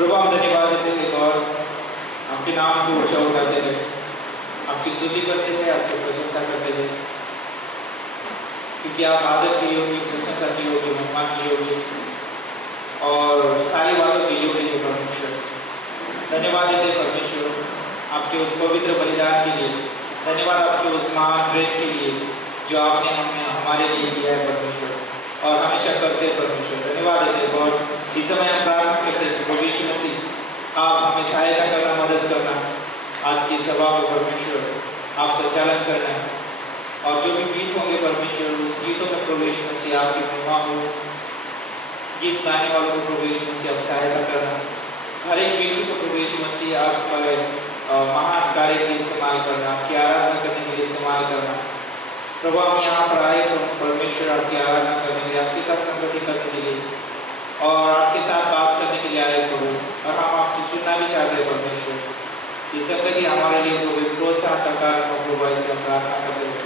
प्रभु हम धन्यवाद देते हैं गॉड, आपके नाम को ऊंचा उठाते हैं, आपकी स्तुति करते हैं, आपकी प्रशंसा करते हैं, क्योंकि आप आदर के योग्य, प्रशंसा के योग्य, महिमा के योग्य और सारी बातों के योग्य है परमेश्वर। धन्यवाद देते हैं परमेश्वर आपके उस पवित्र बलिदान के लिए, धन्यवाद आपके उस महान प्रेम के लिए जो आपने हमारे लिए किया है परमेश्वर, और हमेशा करते हैं परमेश्वर। धन्यवाद देते हैं गॉड। इस समय हम प्रार्थना करते हैं प्रभु यीशु मसीह आप हमें सहायता करना, मदद करना, आज की सभा को परमेश्वर आप संचालन करना, और जो भी गीत होंगे परमेश्वर उस गीतों में प्रभु यीशु मसीह आपकी महिमा हो। गीत गाने वालों को प्रभु यीशु मसीह आप सहायता करना, हर एक व्यक्ति को प्रभु यीशु मसीह आपका महान कार्य के लिए इस्तेमाल करना, आपकी आराधना करने के लिए इस्तेमाल करना। प्रभु हम यहाँ पर आए परमेश्वर आपकी आराधना करने के लिए, आपके साथ संगति करने के लिए और आपके साथ बात करने के लिए आए प्रभु, और हम आपसे सुनना भी चाहते हैं परमेश्वर। ये संगति हमारे लिए प्रभु प्रोत्साहन का कारण हो प्रभु, ऐसे हम प्रार्थना करते हैं।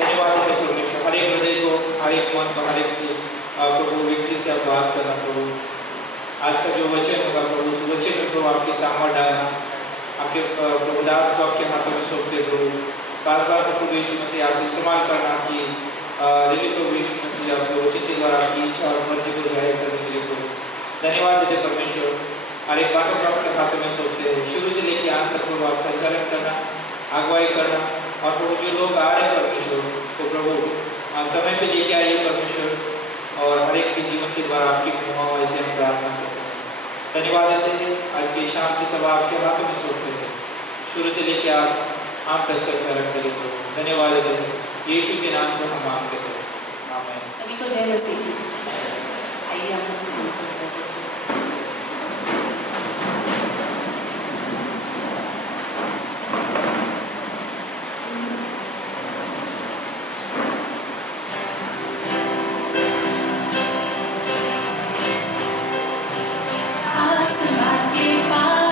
धन्यवाद देते परमेश्वर, हर एक हृदय को, हर एक मन को, हर एक प्रभु व्यक्ति से आप बात करना प्रभु। आज का जो वचन होगा प्रभु उस वचन में प्रभु आपके सामने डालना, आपके प्रभु दास को आपके हाथों में सौंपते प्रभु। बार बार प्रभु यीशु मसीह आप इस्तेमाल करना कि प्रभु यीशु मसीह आपके वचन के द्वारा आपकी इच्छा और मर्जी को जाहिर करने के लिए प्रभु। धन्यवाद देते परमेश्वर, हर एक बातों को आपके हाथों में सौंपते हैं, शुरू से लेकर अंत तक प्रभु आप संचालन करना, अगुवाई करना, और प्रभु जो लोग आ रहे हैं परमेश्वर तो प्रभु समय पे लेके आइए परमेश्वर, और हर एक के जीवन के द्वारा आपकी महिमा हो, ऐसे हम प्रार्थना करते हैं। धन्यवाद देते हैं, आज की शाम की सभा आपके हाथों में सौंपते हैं, शुरू से लेकर आप अंत तक संचालन करिए प्रभु। धन्यवाद देते हैं, यीशु के नाम से हम मांगते हैं, आमीन। सभी को जय मसीह। आइए आप स्नान करते हैं। आसमां के पार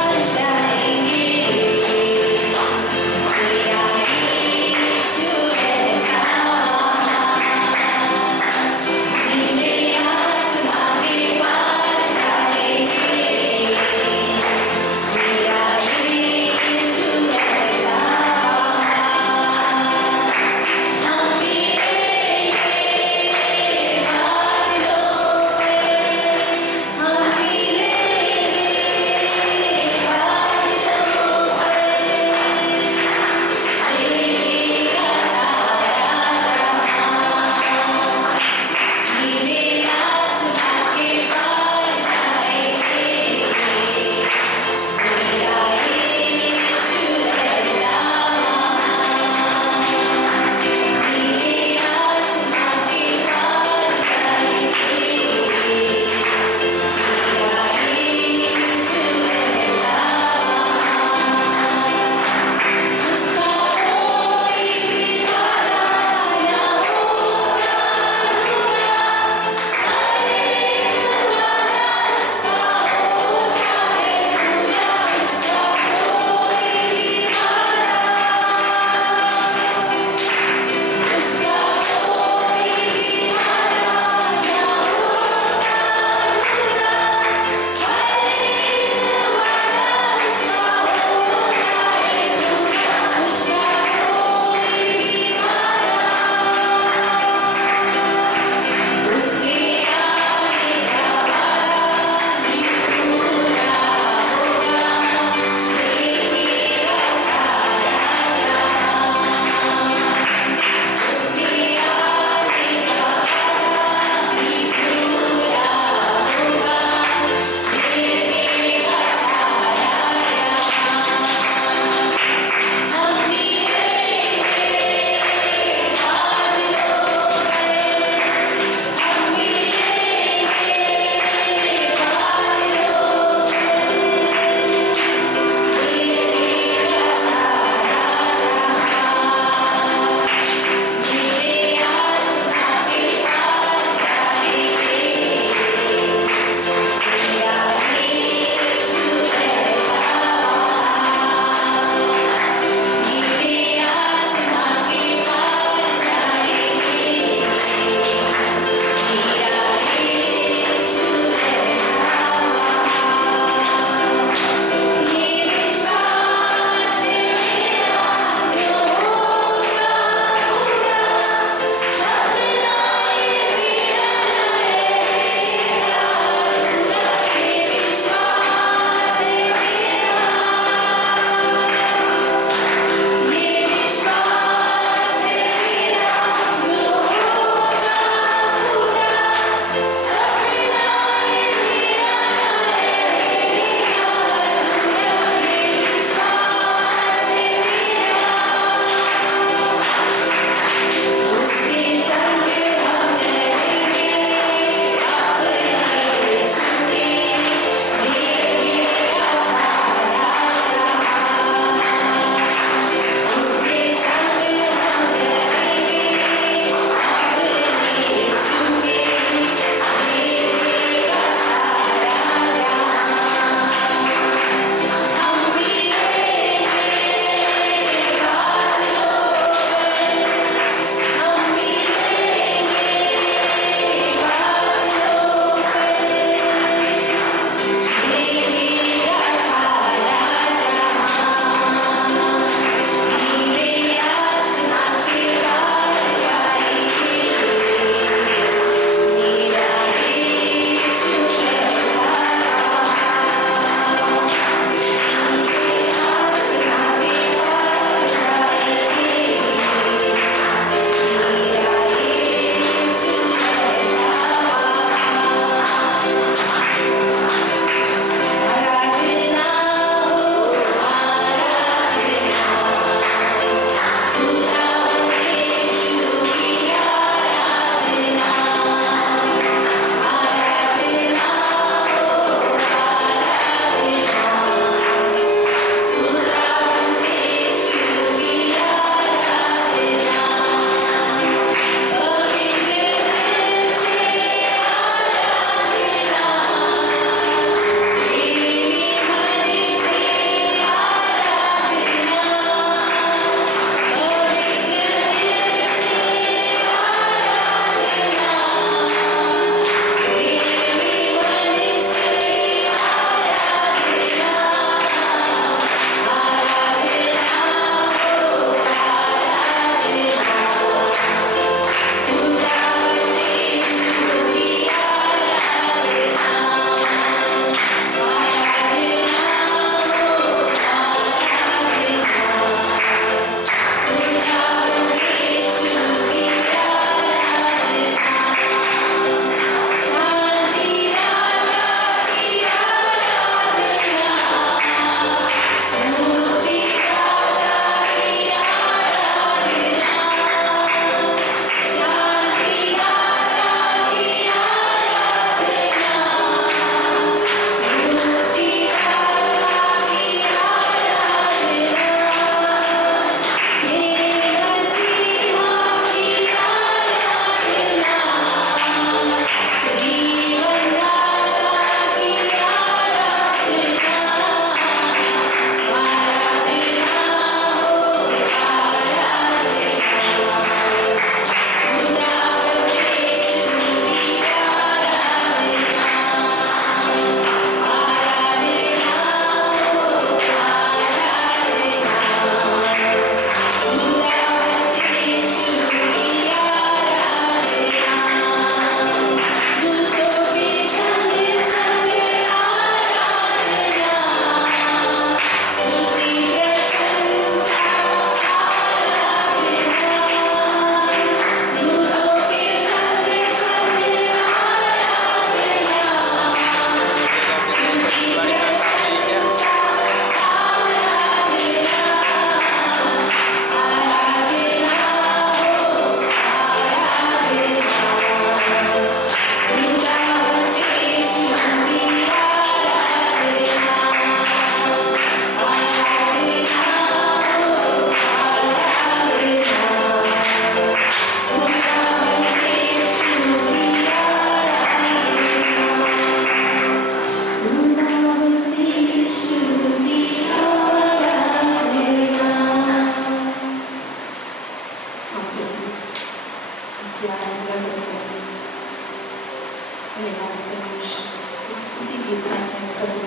धन्यवाद परमेश्वर, एक स्तुति गीत गाते हैं प्रभु,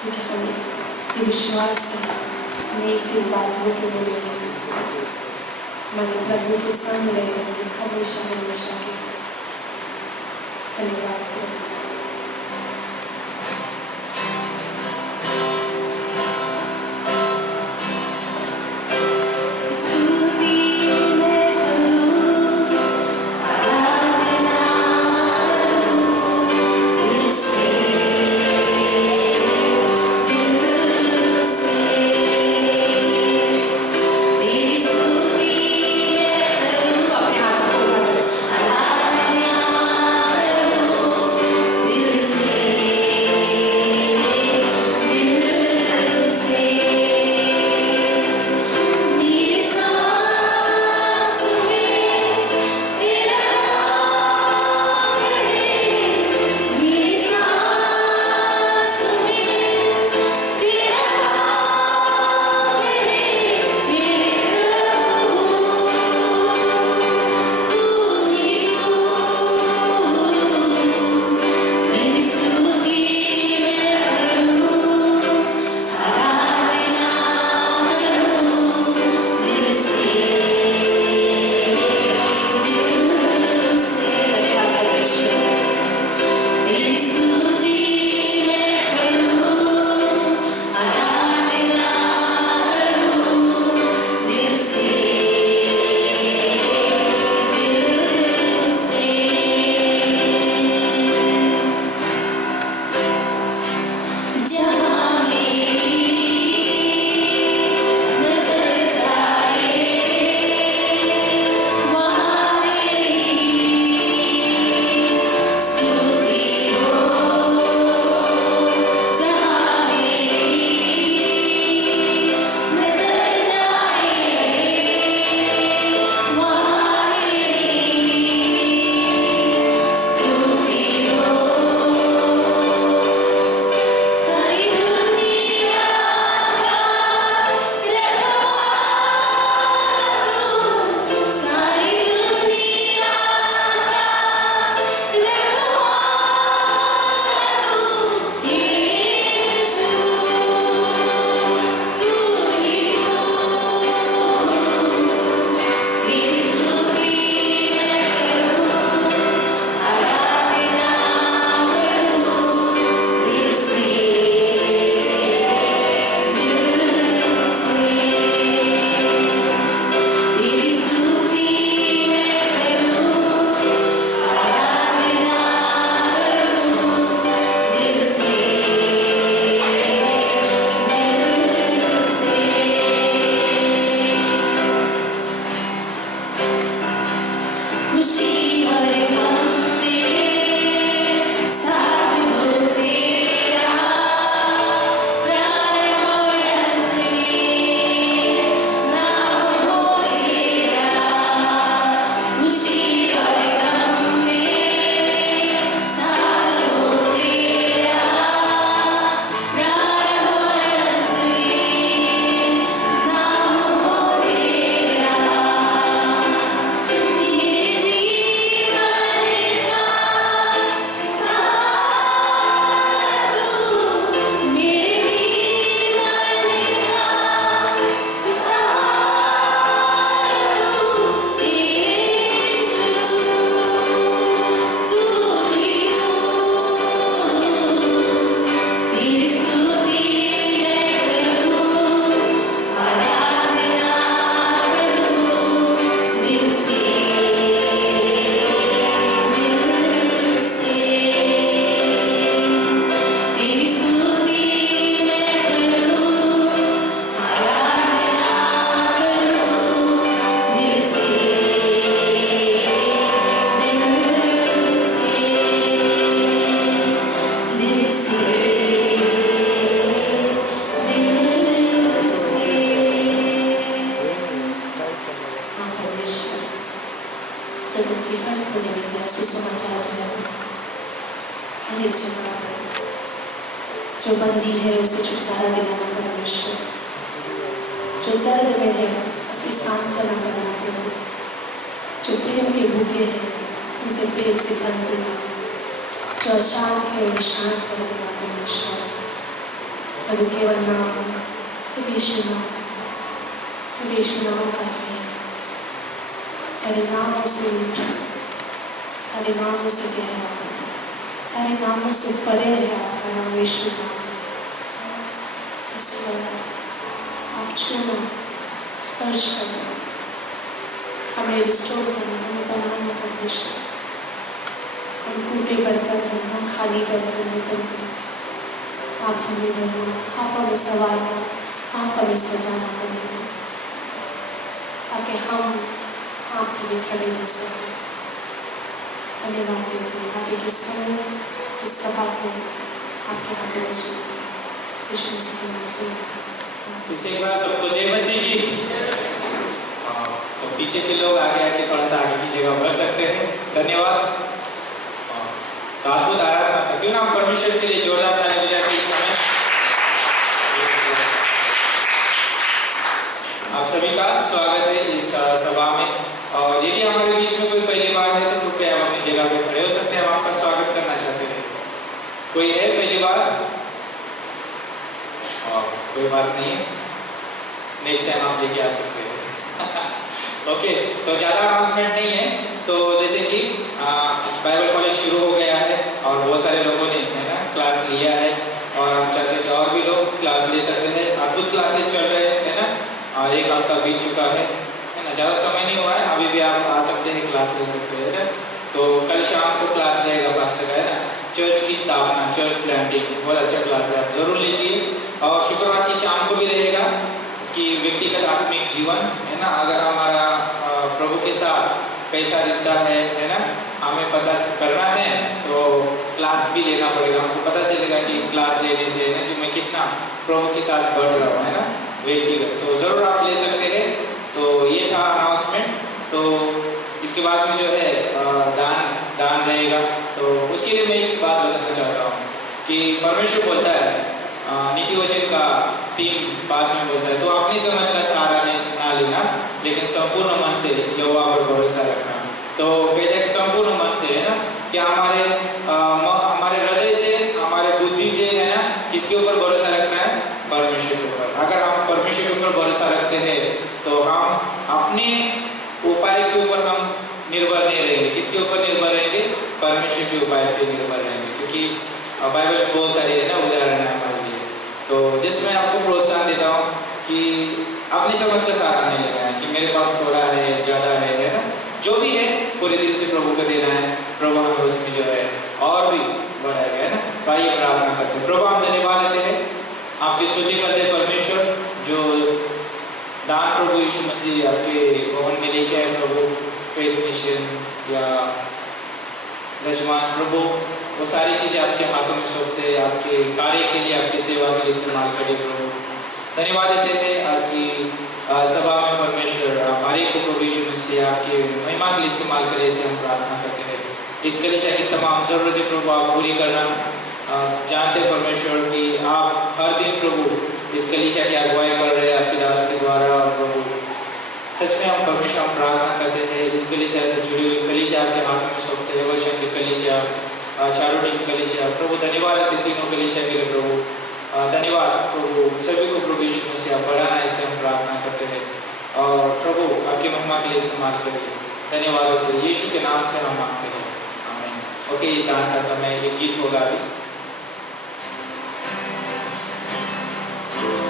क्योंकि हमें ये विश्वास है हमें एक दिन बाद होके मिलेंगे, हमारे प्रभु के संग रहेंगे हमेशा हमेशा के। धन्यवाद प्रभु। हर एक जगह जो बंदी है उसे छुटकारा दिलाना परमेश्वर, जो दर्द में है उसे सांत्वना करना प्रभु, जो प्रेम के भूखे हैं उसे प्रेम से भर देना, जो अशांत है वो शांत करने वाला परमेश्वर। प्रभु केवल नाम, सिर्फ यीशु नाम काफी है। सारे नामों से ऊंचा, सारे नामों से गहरा, सारे नामों से परे है आपका नाम यीशु नाम। ईश्वर, आप छूना, स्पर्श करना, हमें रिस्टोर करना, हमें बनाना परमेश्वर। हम टूटे बर्तन हैं, हम खाली बर्तन हैं प्रभु। आप हमें भरना, आप हमें संवारना, आप हमें सजाना प्रभु, ताकि हम आपके लिए खड़े रह सकें। धन्यवाद देते हैं आगे के समय इस सभा को आपके हाथों में सौंपते हैं। यीशु मसीह के नाम से इसे एक बार सबको जय मसीह की। तो पीछे के लोग आगे आके थोड़ा सा आगे की जगह बढ़ सकते हैं। धन्यवाद। तो अद्भुत आराधना था। क्यों ना हम परमेश्वर के लिए जोरदार ताली बजाएं इस समय। आप सभी का स्वागत है इस सभा में। और यदि हमारे बीच में कोई पहली बार है तो कृपया आप अपनी जगह पे खड़े हो सकते हैं। हम आपका स्वागत करना चाहते हैं। कोई है पहली बार? कोई बात नहीं है, नेक्स्ट टाइम आप लेके आ सकते हैं। ओके, तो ज़्यादा अनाउंसमेंट नहीं है। तो जैसे कि बाइबल कॉलेज शुरू हो गया है और बहुत सारे लोगों ने है ना क्लास लिया है, और हम चाहते हैं कि और भी लोग क्लास ले सकते हैं। अद्भुत क्लासेज चल रहे हैं ना, और एक हफ्ता बीत चुका है ना, ज़्यादा समय नहीं हुआ है। अभी भी आप आ सकते हैं, क्लास ले सकते हैं ना। तो कल शाम को क्लास रहेगा पास्टर का, है ना, चर्च की स्थापना, चर्च प्लांटिंग, बहुत अच्छा क्लास है, आप ज़रूर लीजिए। और शुक्रवार की शाम को भी रहेगा कि व्यक्तिगत आत्मिक जीवन, है ना, अगर हमारा प्रभु के साथ कैसा रिश्ता है ना, हमें पता करना है तो क्लास भी लेना पड़ेगा। हमको पता चलेगा कि क्लास लेने से है ना कि मैं कितना प्रभु के साथ बढ़ रहा हूँ, है ना, व्यक्तिगत। तो ज़रूर आप ले सकते हैं। तो ये था अनाउंसमेंट। तो इसके बाद में जो है दान रहेगा। तो उसके लिए मैं एक बात बताना चाहता हूँ कि परमेश्वर बोलता है, नीति वचन का 3:5 में बोलता है, तो अपनी समझ का सहारा ना लेना, लेकिन संपूर्ण मन से यहोवा पर भरोसा रखना। तो कहते हैं संपूर्ण मन से, है ना, कि हमारे हृदय से, हमारे बुद्धि से, है ना, किसके ऊपर भरोसा रखना है? परमेश्वर के ऊपर। अगर हम परमेश्वर के ऊपर भरोसा रखते हैं तो हम अपने उपाय के ऊपर हम निर्भर नहीं रहेंगे। किसके ऊपर निर्भर रहेंगे? परमेश्वर के उपाय पे निर्भर रहेंगे। क्योंकि बाइबल में बहुत सारे है ना उदाहरण है हमारे लिए। तो जिसमें आपको प्रोत्साहन देता हूँ कि अपनी समझ का सहारा नहीं लेना है कि मेरे पास थोड़ा है, ज़्यादा है ना, जो भी है पूरे दिल से प्रभु को देना है। प्रभु हमें उसमें जो है और भी बढ़ाएगा, है ना। तो आइए प्रार्थना करते हैं। प्रभु हम धन्यवाद देते हैं, आपकी स्तुति करते हैं परमेश्वर, जो दान प्रभु यीशु मसीह आपके भवन में लेके आए प्रभु, फेथ मिशन या दशमांश प्रभु, वो सारी चीज़ें आपके हाथों में सौंपते हैं, आपके कार्य के लिए, आपकी सेवा के लिए इस्तेमाल करिए प्रभु। धन्यवाद देते हैं आज की सभा में परमेश्वर, आप हर एक को प्रभु यीशु मसीह आपके महिमा के लिए इस्तेमाल करें, ऐसे हम प्रार्थना करते हैं। इस कलीसिया की तमाम ज़रूरतें प्रभु आप पूरी करना। जानते हैं परमेश्वर कि आप हर दिन प्रभु इस कलीसिया की अगुवाई कर रहे हैं आपके दास के द्वारा। प्रभु सच में हम परमेश्वर हम प्रार्थना करते हैं, इस कलीसिया से जुड़ी हुई कलीसिया आपके हाथों में सौंपते हैं। वर्षन की कलीसिया, चारोटी की कलीसिया, प्रभु धन्यवाद देते तीनों कलीसिया के लिए प्रभु। धन्यवाद प्रभु, सभी को प्रभु यीशु मसीह आप बढ़ाना, ऐसे हम प्रार्थना करते हैं। और प्रभु आपकी महिमा के लिए इस्तेमाल करिए। धन्यवाद देते हैं, यीशु के नाम से हम मांगते हैं, आमीन। ओके, दान का समय, एक गीत होगा अभी। Thank you.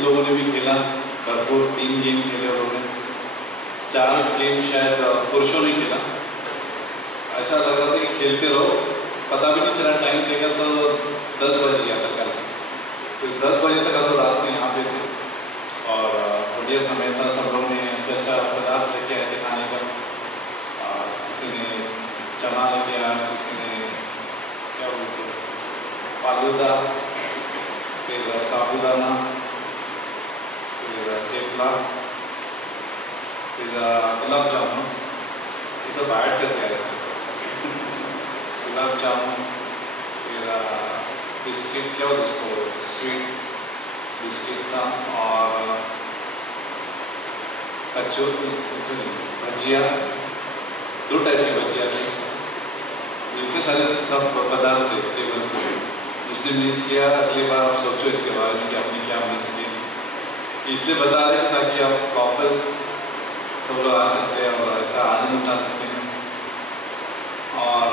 इन लोगों ने भी खेला भरपूर, 3 गेम खेले उन्होंने, 4 गेम शायद पुरुषों ने खेला। ऐसा लग रहा था कि खेलते रहो, पता भी नहीं चला, टाइम देखा तो 10 बज गया था कल। तो 10 बजे तक हम लोग रात में यहाँ पे थे और बढ़िया समय था। सब लोग ने अच्छा पदार्थ लेके आए थे खाने का। किसी ने चना लेके आया, किसी ने क्या बोलते फालूदा, फिर साबूदाना, फिर थेपला, फिर गुलाब जामुन, ये सब ऐड करके आए थे। गुलाब जामुन, फिर बिस्किट, क्या बोलते उसको, स्वीट बिस्किट था, और भजिया, 2 टाइप की भजिया थी। इतने सारे सब पदार्थ थे टेबल पर। जिसने मिस किया अगली बार आप सोचो इसके बारे में कि आपने क्या मिस किया। इसलिए बता रहे ताकि आप वापस सब लोग आ सकते हैं और इसका आनंद उठा सकते हैं। और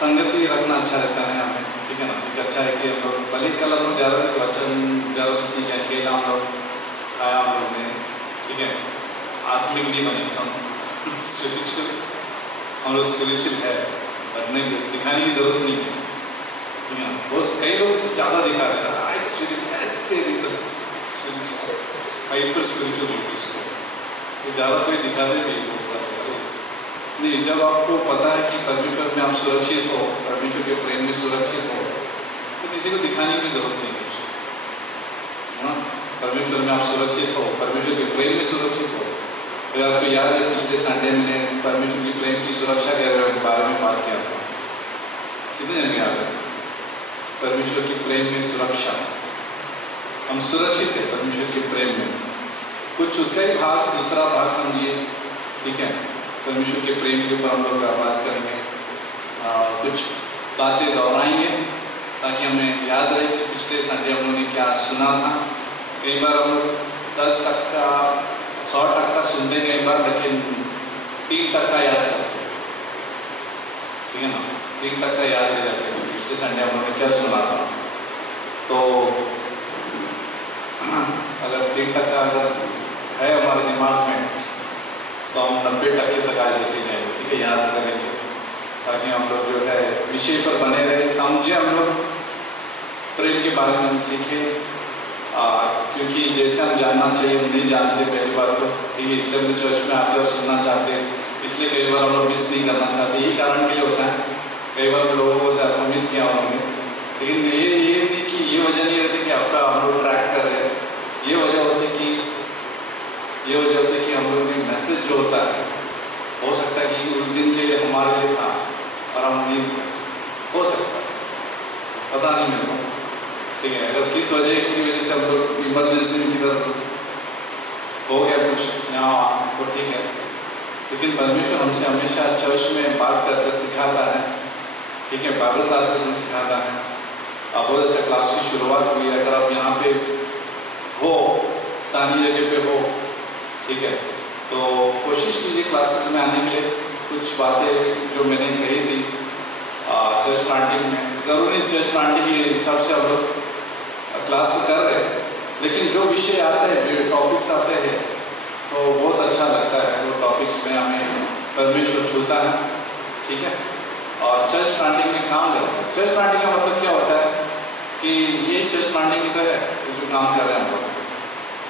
संगति रखना अच्छा रहता है हमें, ठीक है ना। एक अच्छा है कि हम लोग भले कल हम लोग ज़्यादा तो ज़्यादा कुछ नहीं किया, खेला हम लोग, खाया हम लोग ने, ठीक है। आत्मिक नहीं बने हम स्पिरिचुअल, हम लोग स्पिरिचुअल है, पर नहीं दिखाने की जरूरत नहीं है, ठीक है। बहुत कई लोग ज़्यादा दिखा रहे हैं, हाइपर स्पिरिचुअल इसको, तो ज़्यादा कोई दिखाते नहीं बहुत नहीं। जब आपको पता है कि परमेश्वर में आप सुरक्षित हो, परमेश्वर के प्रेम में सुरक्षित हो, तो किसी को दिखाने की जरूरत नहीं है। परमेश्वर में आप सुरक्षित हो, परमेश्वर के प्रेम में सुरक्षित हो। अगर आपको याद है पिछले संडे में परमेश्वर की प्रेम की सुरक्षा के बारे में बात किया था, कितने जन याद है? परमेश्वर की प्रेम में सुरक्षा, हम सुरक्षित है परमेश्वर के प्रेम में। कुछ उसका ही भाग, दूसरा भाग समझिए, ठीक है। परमेश्वर के प्रेम के ऊपर हम लोग बात करेंगे, कुछ बातें दोहराएंगे ताकि हमें याद रहे कि पिछले संडे हम लोगों ने क्या सुना था। कई बार हम लोग 10% 100% सुनते कई बार, लेकिन 3% याद करते हैं, ठीक है ना। 3% याद रह जाते हैं पिछले संडे हम लोगों ने क्या सुना था। तो अगर 3% अगर है हमारे दिमाग में तो हम 90% तक आज लेके जाएंगे, ठीक है, याद करेंगे ताकि हम लोग जो है विषय पर बने रहे, समझे हम लोग प्रेम के बारे में हम सीखें। क्योंकि जैसे हम जानना चाहिए हम नहीं जानते पहली बात तो, ठीक है। इसलिए हम चर्च में आते और सुनना चाहते हैं, इसलिए कई बार हम लोग मिस नहीं करना चाहते। यही कारण के लिए होता है, कई बार लोगों को आपको मिस किया होंगे, लेकिन ये नहीं कि ये वजह नहीं रहती कि आपका हम लोग ट्रैक कर रहे हैं। ये वजह होती कि हम लोग में मैसेज जो होता है, हो सकता है कि उस दिन के लिए हमारे लिए था और हम नहीं थे, हो सकता है, पता नहीं मेरे को, ठीक है। अगर किस वजह की वजह से हम लोग इमरजेंसी की तरफ हो गया कुछ यहाँ तो ठीक है, लेकिन परमेश्वर हमसे हमेशा चर्च में बात करके सिखाता है, ठीक है। बाइबल क्लासेस में सिखाता है। बहुत अच्छा क्लास की शुरुआत हुई है। अगर आप यहाँ पे हो, स्थानीय जगह पे हो, ठीक है, तो कोशिश कीजिए क्लासेस में आने के लिए। कुछ बातें जो मैंने कही थी चर्च प्लांटिंग में, ज़रूरी चर्च प्लांटिंग के हिसाब से हम लोग क्लास कर रहे हैं, लेकिन जो विषय आते हैं, जो टॉपिक्स आते हैं, तो बहुत अच्छा लगता है। वो टॉपिक्स में हमें परमेश्वर छूता है, ठीक है। और चर्च प्लांटिंग में काम करते हैं। चर्च प्लांटिंग का मतलब क्या होता है कि ये चर्च प्लांटिंग की तो है जो काम कर रहे हैं हम लोग,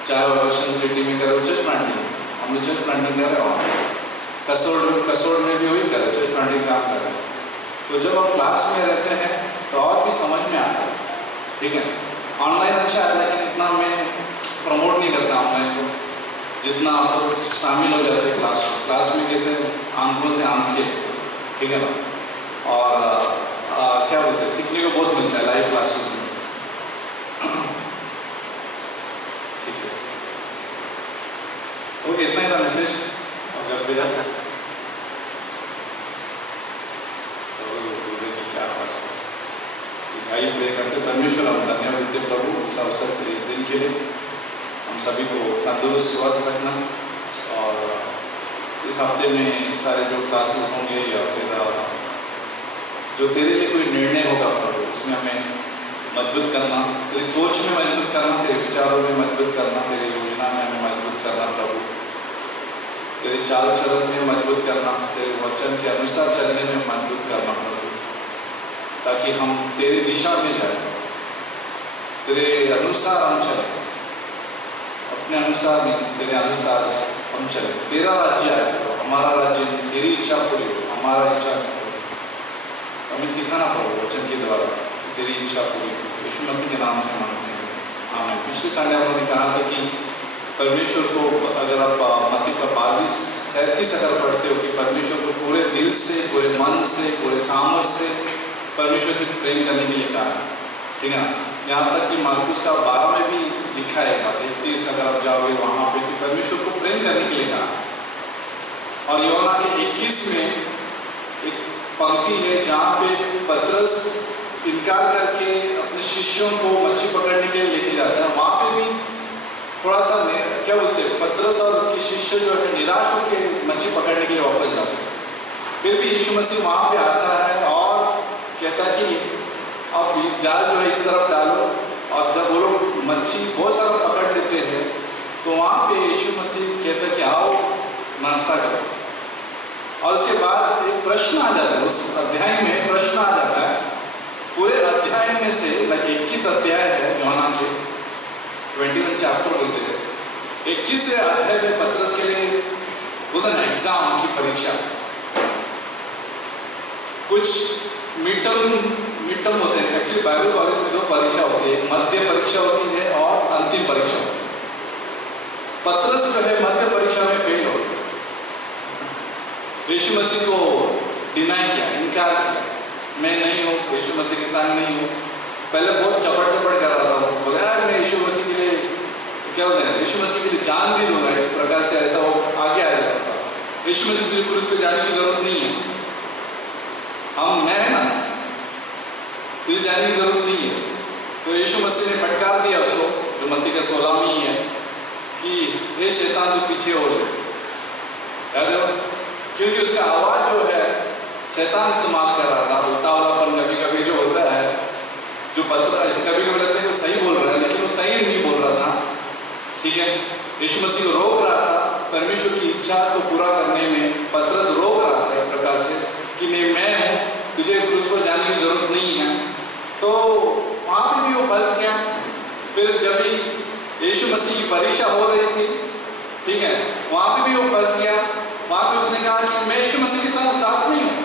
चाहे वर्षन सिटी में करें चर्च प्लांटिंग, हम लोग चर्च प्लांटिंग कर रहे हैं वहाँ कसोड़ में भी वही कर रहे, चर्च प्लांटिंग काम कर रहे हैं। तो जब आप क्लास में रहते हैं तो और भी समझ में आता है, ठीक है। ऑनलाइन अच्छा है, लेकिन इतना मैं प्रमोट नहीं करता ऑनलाइन को, जितना आप लोग शामिल हो जाते हैं क्लास में कैसे आंखों से आंखें, ठीक है ना। और क्या बोलते हैं, सीखने को बहुत मिलता है लाइव क्लासेस में, ठीक है। ओके, इतना ही था मैसेज। और घर पे जाता है क्या पास आइए प्रे करते। परमेश्वर हम धन्यवाद देते प्रभु इस अवसर के लिए, इस दिन के लिए। हम सभी को तंदुरुस्त स्वस्थ रखना, और इस हफ्ते में सारे जो क्लासेस होंगे या फिर जो तेरे लिए कोई निर्णय होगा प्रभु, उसमें हमें मजबूत करना, तेरी सोच में मजबूत करना, तेरे विचारों में मजबूत करना, तेरी योजना में हमें मजबूत करना प्रभु, तेरे चाल चलन में मजबूत करना, तेरे वचन के अनुसार चलने में मजबूत करना प्रभु, ताकि हम तेरी दिशा में जाए, तेरे अनुसार हम चले, अपने अनुसार नहीं तेरे अनुसार हम चले। तेरा राज्य आए, हमारा राज्य नहीं, तेरी इच्छा पूरी हो, हमारा इच्छा नहीं पूरी। हमें सिखाना पड़ेगा वचन के द्वारा तेरी इच्छा पूरी हो। यीशु मसीह के नाम से मांगते हैं, आमीन। पिछले संडे हम लोगों ने कहा था कि परमेश्वर को, अगर आप मत्ती का 22:37 अगर पढ़ते हो कि परमेश्वर को पूरे दिल से, पूरे मन से, पूरे सामर्थ्य से परमेश्वर से प्रेम करने के लिए कहा है, ठीक है ना। यहाँ तक कि मार्कुस का 12 में भी लिखा है 31 अगर आप जाओगे वहाँ पे कि परमेश्वर को प्रेम करने के लिए कहा। और यूहन्ना के 21 में एक पंक्ति है जहाँ पे पतरस इनकार करके अपने शिष्यों को मच्छी पकड़ने के लिए लेके जाता है। वहाँ पे भी थोड़ा सा क्या बोलते हैं, पतरस और उसके शिष्य जो है निराश होकर मच्छी पकड़ने के लिए वापस जाते हैं। फिर भी यीशु मसीह वहाँ पे आता है और कहता है कि आप जाल जो है इस तरफ डालो, और जब वो लोग मच्छी बहुत सारा पकड़ लेते हैं तो वहाँ पे यीशु मसीह कहता है कि आओ नाश्ता करो। और उसके बाद एक प्रश्न आ जाता है, उस अध्याय में प्रश्न आ जाता है। पूरे अध्याय में से 21 अध्याय है यूहन्ना के, 21 चैप्टर बोलते हैं। 21वें अध्याय में पतरस के लिए बोलते हैं एग्जाम की परीक्षा। कुछ मिड टर्म होते हैं। एक्चुअली बाइबल कॉलेज में 2 परीक्षा होती है, एक मध्य परीक्षा होती है और अंतिम परीक्षा होती है। पतरस जो है मध्य परीक्षा में फेल हो गया, यीशु मसीह को डिनाई किया, इनकार किया, मैं नहीं हूँ, यीशु मसीह के संग नहीं हूँ। पहले बहुत चपट कर रहा था, बोला यार मैं यीशु मसीह के लिए क्या बोलते हैं, यीशु मसीह के लिए जान भी दूंगा, इस प्रकार से ऐसा वो आगे आ जाता था। यीशु मसीह के क्रूस पे जाने की जरूरत नहीं है, मैं है ना, तुझे जाने की जरूरत नहीं है। तो यीशु मसीह ने फटकार दिया उसको, जो मत्ती का 16 में ही है, कि हे शैतान तू पीछे हो ले। याद है, क्योंकि उसका आवाज जो है शैतान इस्तेमाल कर रहा था, उतावलापन कभी कभी जो होता है, जो ऐसे कभी कभी लगता है कि सही बोल रहा है लेकिन वो सही नहीं बोल रहा था, ठीक है। यीशु मसीह को रोक रहा था परमेश्वर की इच्छा को पूरा करने में। पतरस रोक रहा था एक प्रकार से कि नहीं मैं हूँ, तुझे क्रूस पर जाने की जरूरत नहीं है। तो वहाँ पे भी वो फंस गया। फिर जब भी यीशु मसीह की परीक्षा हो रही थी, ठीक है, वहाँ पे भी वो फंस गया। वहाँ पे उसने कहा कि मैं यीशु मसीह के साथ नहीं हूँ।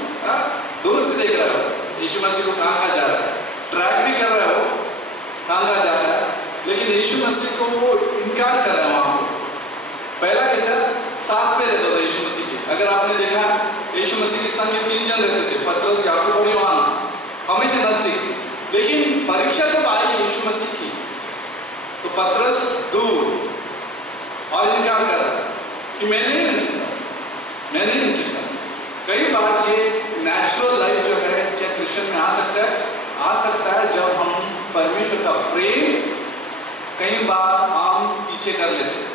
दूर से देख रहा हो यीशु मसीह को कहाँ जा रहा है, ट्रैक भी कर रहा हो कहाँ जा रहा है, लेकिन यीशु मसीह को वो इनकार कर रहा है। वहाँ पे पहला कैसा साथ में रहता था यीशु मसीह के। अगर आपने देखा यीशु मसीह के संग 3 जन रहते थे, पतरस, याकूब और यूहन्ना, हमेशा नजदीक। लेकिन परीक्षा जब आई यीशु मसीह की तो पतरस दूर और इनकार कर रहा कि मैं नहीं उनके साथ। कई बार ये नेचुरल लाइफ जो है क्या क्रिश्चियन में आ सकता है जब हम परमेश्वर का प्रेम कई बार हम पीछे कर लेते हैं।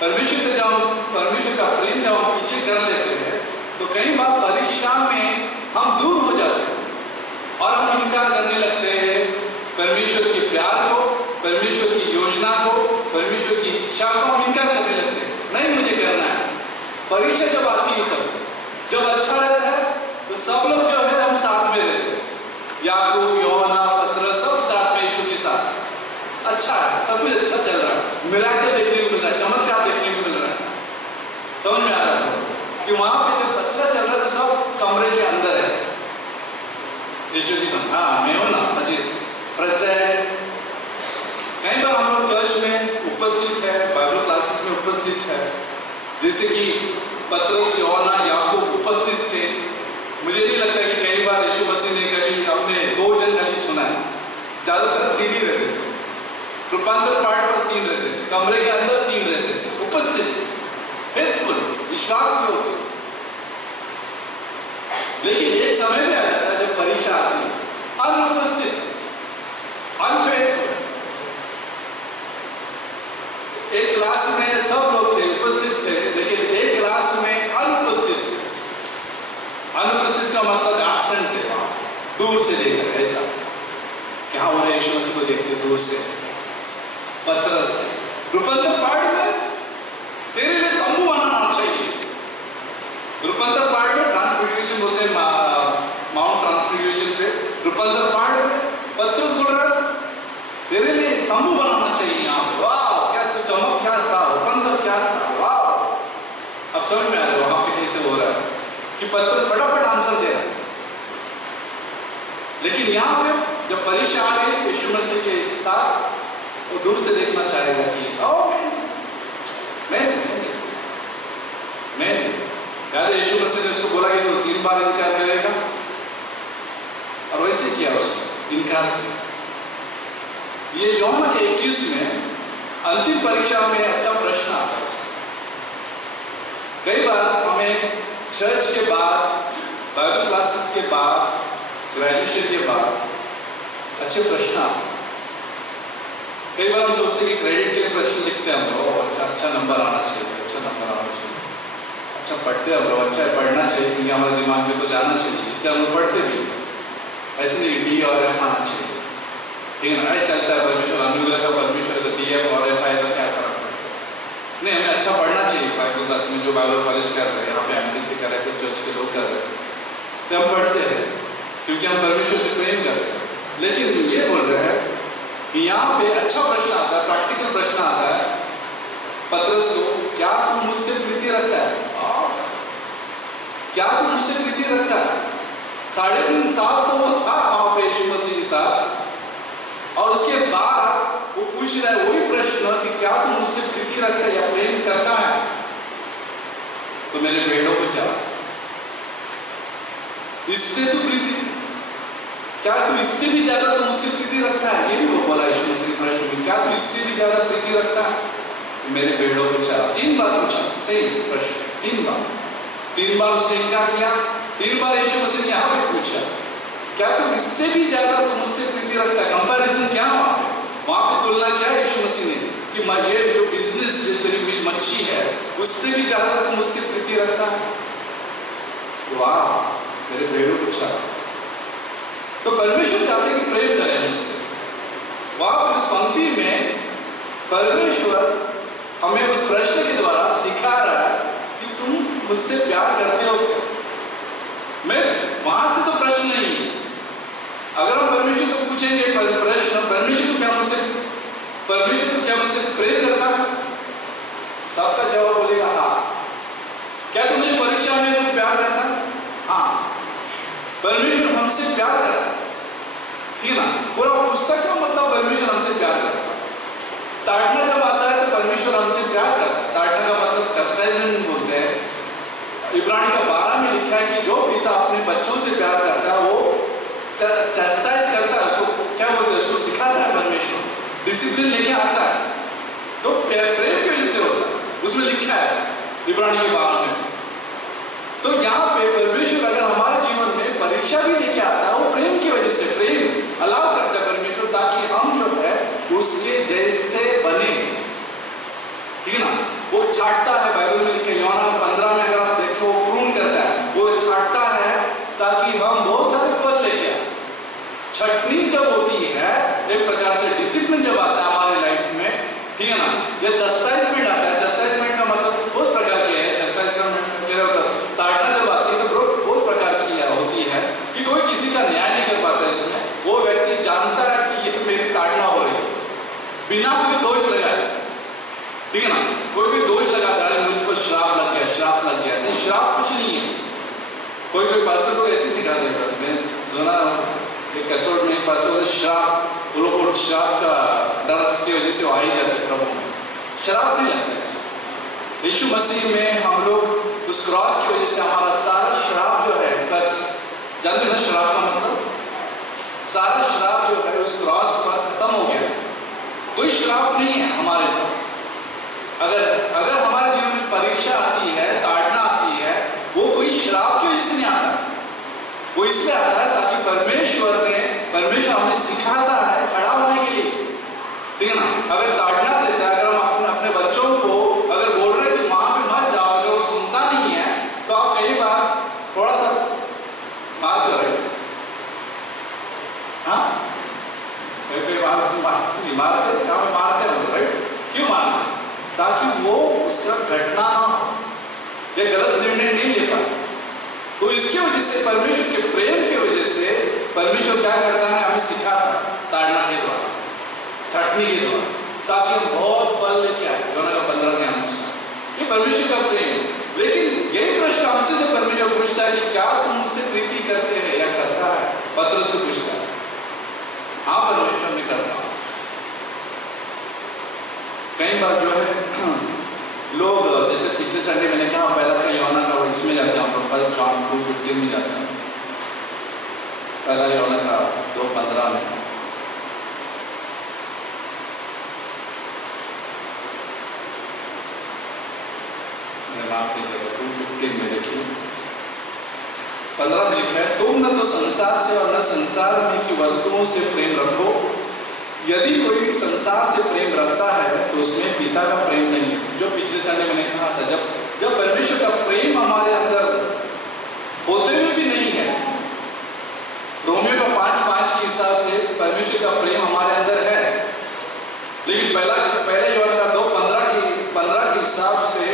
परमेश्वर का प्रेम जब हम पीछे कर लेते हैं तो कई बार परीक्षा में हम दूर हो जाते हैं और हम इनकार करने लगते हैं परमेश्वर के प्यार को, परमेश्वर की योजना को, परमेश्वर की इच्छा को हम इनकार करने लगते हैं। नहीं मुझे करना है। परीक्षा जब आती है तब जब अच्छा रहता है तो सब लोग जो है हम साथ में रहते हैं। याकूब, यूहन्ना, पतरस सब साथ में यीशु के साथ। अच्छा है, सब कुछ अच्छा चल रहा है, मिराकल देखने को मिल रहा है, चमत्कार देखने को मिल रहा है। समझ में आ रहा है कि वहां पे जब अच्छा चल रहा है तो सब कमरे के अंदर है। यीशु की मैं हूं ना अजय प्रेजेंट। कई बार हम लोग चर्च में उपस्थित है, बाइबल क्लासेस में उपस्थित है, जैसे कि पतरस, यूहन्ना, याकूब उपस्थित थे। मुझे नहीं लगता कि कई बार यीशु मसीह ने कभी अपने 2 जन नहीं सुना है, ज्यादातर 3 ही रहते थे। रूपांतर पाठ पर 3 रहते थे, कमरे के अंदर 3 रहते थे, उपस्थित, फेथफुल, विश्वास में होते। लेकिन एक समय में आ जाता है जब परीक्षा आती है, अनुपस्थित, अनफेथफुल। एक क्लास में सब लोग थे, उपस्थित थे, लेकिन एक क्लास में अनुपस्थित का मतलब एब्सेंट थे, दूर से देखकर ऐसा कि क्या हो रहा है यीशु मसीह को देखते दूर से। पतरस, रूपांतर पाठ में तेरे लिए तंबू बनाना चाहिए। रूपांतर पाठ में ट्रांसफिगरेशन बोलते हैं, माउंट ट्रांसफिगरेशन पे रूपांतर पाठ में पतरस बोल रहा है तेरे लिए तंबू बनाना चाहिए यहाँ पे। वाह, क्या तो चमक क्या था, रूपांतर क्या था, वाह। अब समझ में आ रहा है वहां पे कैसे हो रहा है कि पतरस फटाफट आंसर दे रहा है। लेकिन यहाँ पे जब परीक्षा आ गई यीशु मसीह के साथ, वो दूर से देखना चाहेगा कि मैं याद है यीशु मसीह ने उसको बोला कि तो 3 बार इनकार करेगा, और वैसे किया उसने, इनकार किया। ये यूहन्ना के 21 में अंतिम परीक्षा में अच्छा प्रश्न आता है। कई बार हमें चर्च के बाद, बाइबल क्लासेस के बाद, ग्रेजुएशन के बाद अच्छे प्रश्न आते हैं। कई बार हम सोचते हैं कि क्रेडिट के लिए प्रश्न लिखते हैं हम लोग, अच्छा नंबर आना चाहिए, अच्छा नंबर आना चाहिए, अच्छा पढ़ते हैं हम लोग, अच्छा पढ़ना चाहिए क्योंकि हमारे दिमाग में तो जाना चाहिए, इसलिए हम लोग पढ़ते भी। ऐसे नहीं डी और एफ आना चाहिए, ठीक है ना, चलता है परमेश्वर अनुग्रह का परमेश्वर है तो डी एफ और एफ आए तो क्या फर्क पड़ता है। नहीं, हमें अच्छा पढ़ना चाहिए। बाइबल क्लास में जो बाइबल कॉलेज कर रहे हैं, यहाँ पे एमडीसी कर रहे थे, चर्च के लोग कर रहे हैं, तो हम पढ़ते हैं क्योंकि हम परमेश्वर से प्रेम कर रहे हैं। लेकिन ये बोल रहे हैं कि यहाँ पे अच्छा प्रश्न आता है, प्रैक्टिकल प्रश्न आता है पतरस को, क्या तू मुझसे प्रीति रखता है? क्या तू मुझसे प्रीति रखता है? 3.5 साल तो वो था वहां पे यीशु मसीह के साथ, और उसके बाद वो पूछ रहा है वही प्रश्न कि क्या तू मुझसे प्रीति रखता है या प्रेम करता है? तो मेरे भेड़ों को चाह, इससे तू प्रीति, क्या तू इससे भी ज्यादा तो मुझसे प्रीति रखता है? ये भी वो बोला यीशु मसीह प्रश्न में, क्या तू इससे भी ज्यादा प्रीति रखता है? मेरे भेड़ों को चाह। 3 बार पूछा, सही प्रश्न, 3 बार उसने इनकार किया। 3 बार यीशु मसीह ने यहाँ पे पूछा, क्या तू इससे भी ज्यादा तो मुझसे प्रीति रखता है? कंपैरिजन क्या वहां पे तुलना क्या है यीशु मसीह ने कि ये जो बिजनेस जो तेरी मच्छी है उससे भी ज्यादा तो मुझसे प्रीति रखता है? वाह, मेरे भेड़ों को चाह। तो परमेश्वर चाहते कि प्रेम करें मुझसे। वहां पर इस पंक्ति में परमेश्वर हमें उस प्रश्न के द्वारा सिखा रहा है कि तुम मुझसे प्यार करते हो। मैं वहां से तो प्रश्न नहीं है। अगर हम परमेश्वर को पूछेंगे प्रश्न, परमेश्वर को क्या मुझसे प्रेम करता है? सबका जवाब बोलेगा हाँ। क्या तुम मुझे परीक्षा में तुम प्यार करता है? हाँ, परमेश्वर हमसे प्यार करता है, ठीक ना। पूरा पुस्तक का मतलब परमेश्वर हमसे प्यार करता है। ताड़ना जब आता है तो परमेश्वर हमसे प्यार करता है। ताड़ना का मतलब चस्टाइजमेंट बोलते हैं। इब्रानी का 12 में लिखा है कि जो पिता अपने बच्चों से प्यार करता है वो चस्टाइज करता है, उसको क्या बोलते हैं, उसको सिखाता है परमेश्वर, डिसिप्लिन लेके आता है। तो प्रेम की वजह से होता है, उसमें लिखा है इब्रानी के 12 में। तो यहाँ पे परमेश्वर अगर हमारे जीवन में परीक्षा भी लेके आता है, वो प्रेम की वजह से, प्रेम अलाउ करता है परमेश्वर, ताकि हम जो है उसके जैसे बने, ठीक है ना। वो छांटता है, बाइबल में लिखा है यूहन्ना 15 में अगर आप देखो, वो प्रून करता है, वो छांटता है ताकि हम बहुत सारे फल लेके आए। छटनी जब होती है, एक प्रकार से डिसिप्लिन जब आता है हमारे लाइफ में, ठीक है ना, या चस्टाइजमेंट आता है। चस्टाइजमेंट का मतलब बहुत प्रकार के है। चस्टाइजमेंट क्या होता है, ताड़ना जब आती है तो बहुत प्रकार की होती है कि कोई किसी का न्याय नहीं कर पाता है। इसमें वो व्यक्ति जानता है कि ये मेरी ताड़ना हो रही है, बिना कोई दोष लगाए, ठीक है ना। कोई दोष लगाता है, मुझ पर श्राप लग गया, श्राप लग गया। नहीं, श्राप कुछ नहीं है। कोई पास्टर को ऐसे सिखा देगा। मैं सुना एक एपिसोड में पास्टर श्राप, वो लोग श्राप का डर की वजह से आ ही जाते प्रभु में। श्राप नहीं लगता है। यीशु मसीह में हम लोग उस क्रॉस की वजह से हमारा सारा श्राप जो है, कर्ज, जानते हैं ना श्राप का मतलब, सारा श्राप जो है उस क्रॉस पर खत्म हो गया। कोई श्राप नहीं है हमारे पर। अगर हमारे जीवन में परीक्षा आती है, ताड़ना आती है, वो कोई श्राप की वजह से नहीं आता, वो इसलिए आता है ताकि परमेश्वर हमें सिखाता है खड़ा होने के लिए, ठीक है ना। अगर ताड़ना देता है, अगर हम अपने बच्चों को अगर बोल रहे कि वहां पे मत जाओ, अगर वो सुनता नहीं है तो आप कई बार थोड़ा सा मार कर रहे हो, हाँ, इसके वजह से परमेश्वर के प्रेम की वजह से परमेश्वर क्या करता है, हमें सिखाता ताड़ना के द्वारा, छटनी के द्वारा, ताकि हम बहुत फल लेके आए। योना का 15 के अनुसार ये परमेश्वर का प्रेम है। लेकिन यही प्रश्न हमसे जब परमेश्वर पूछता है कि क्या तुम मुझसे प्रीति करते हैं या करता है, पत्रस से पूछता है। हाँ परमेश्वर में करता हूं। कई बार जो है लोग, जैसे पिछले संडे मैंने कहा पहला का योना का इसमें जाते हैं, हम लोग 1 जॉन 2:15 में जाते हैं, पहला योना का 2:15 में। माफ कीजिएगा 2:15 में देखिए 15 में लिखा है, तुम न तो संसार से और न संसार में की वस्तुओं से प्रेम रखो। यदि कोई संसार से प्रेम रखता है तो उसमें पिता का प्रेम नहीं है। जो पिछले संडे मैंने कहा था, जब परमेश्वर का प्रेम हमारे अंदर होते हुए भी नहीं है, रोमियो का 5:5 के हिसाब से परमेश्वर का प्रेम हमारे अंदर है, लेकिन पहले योना का 2:15 के हिसाब से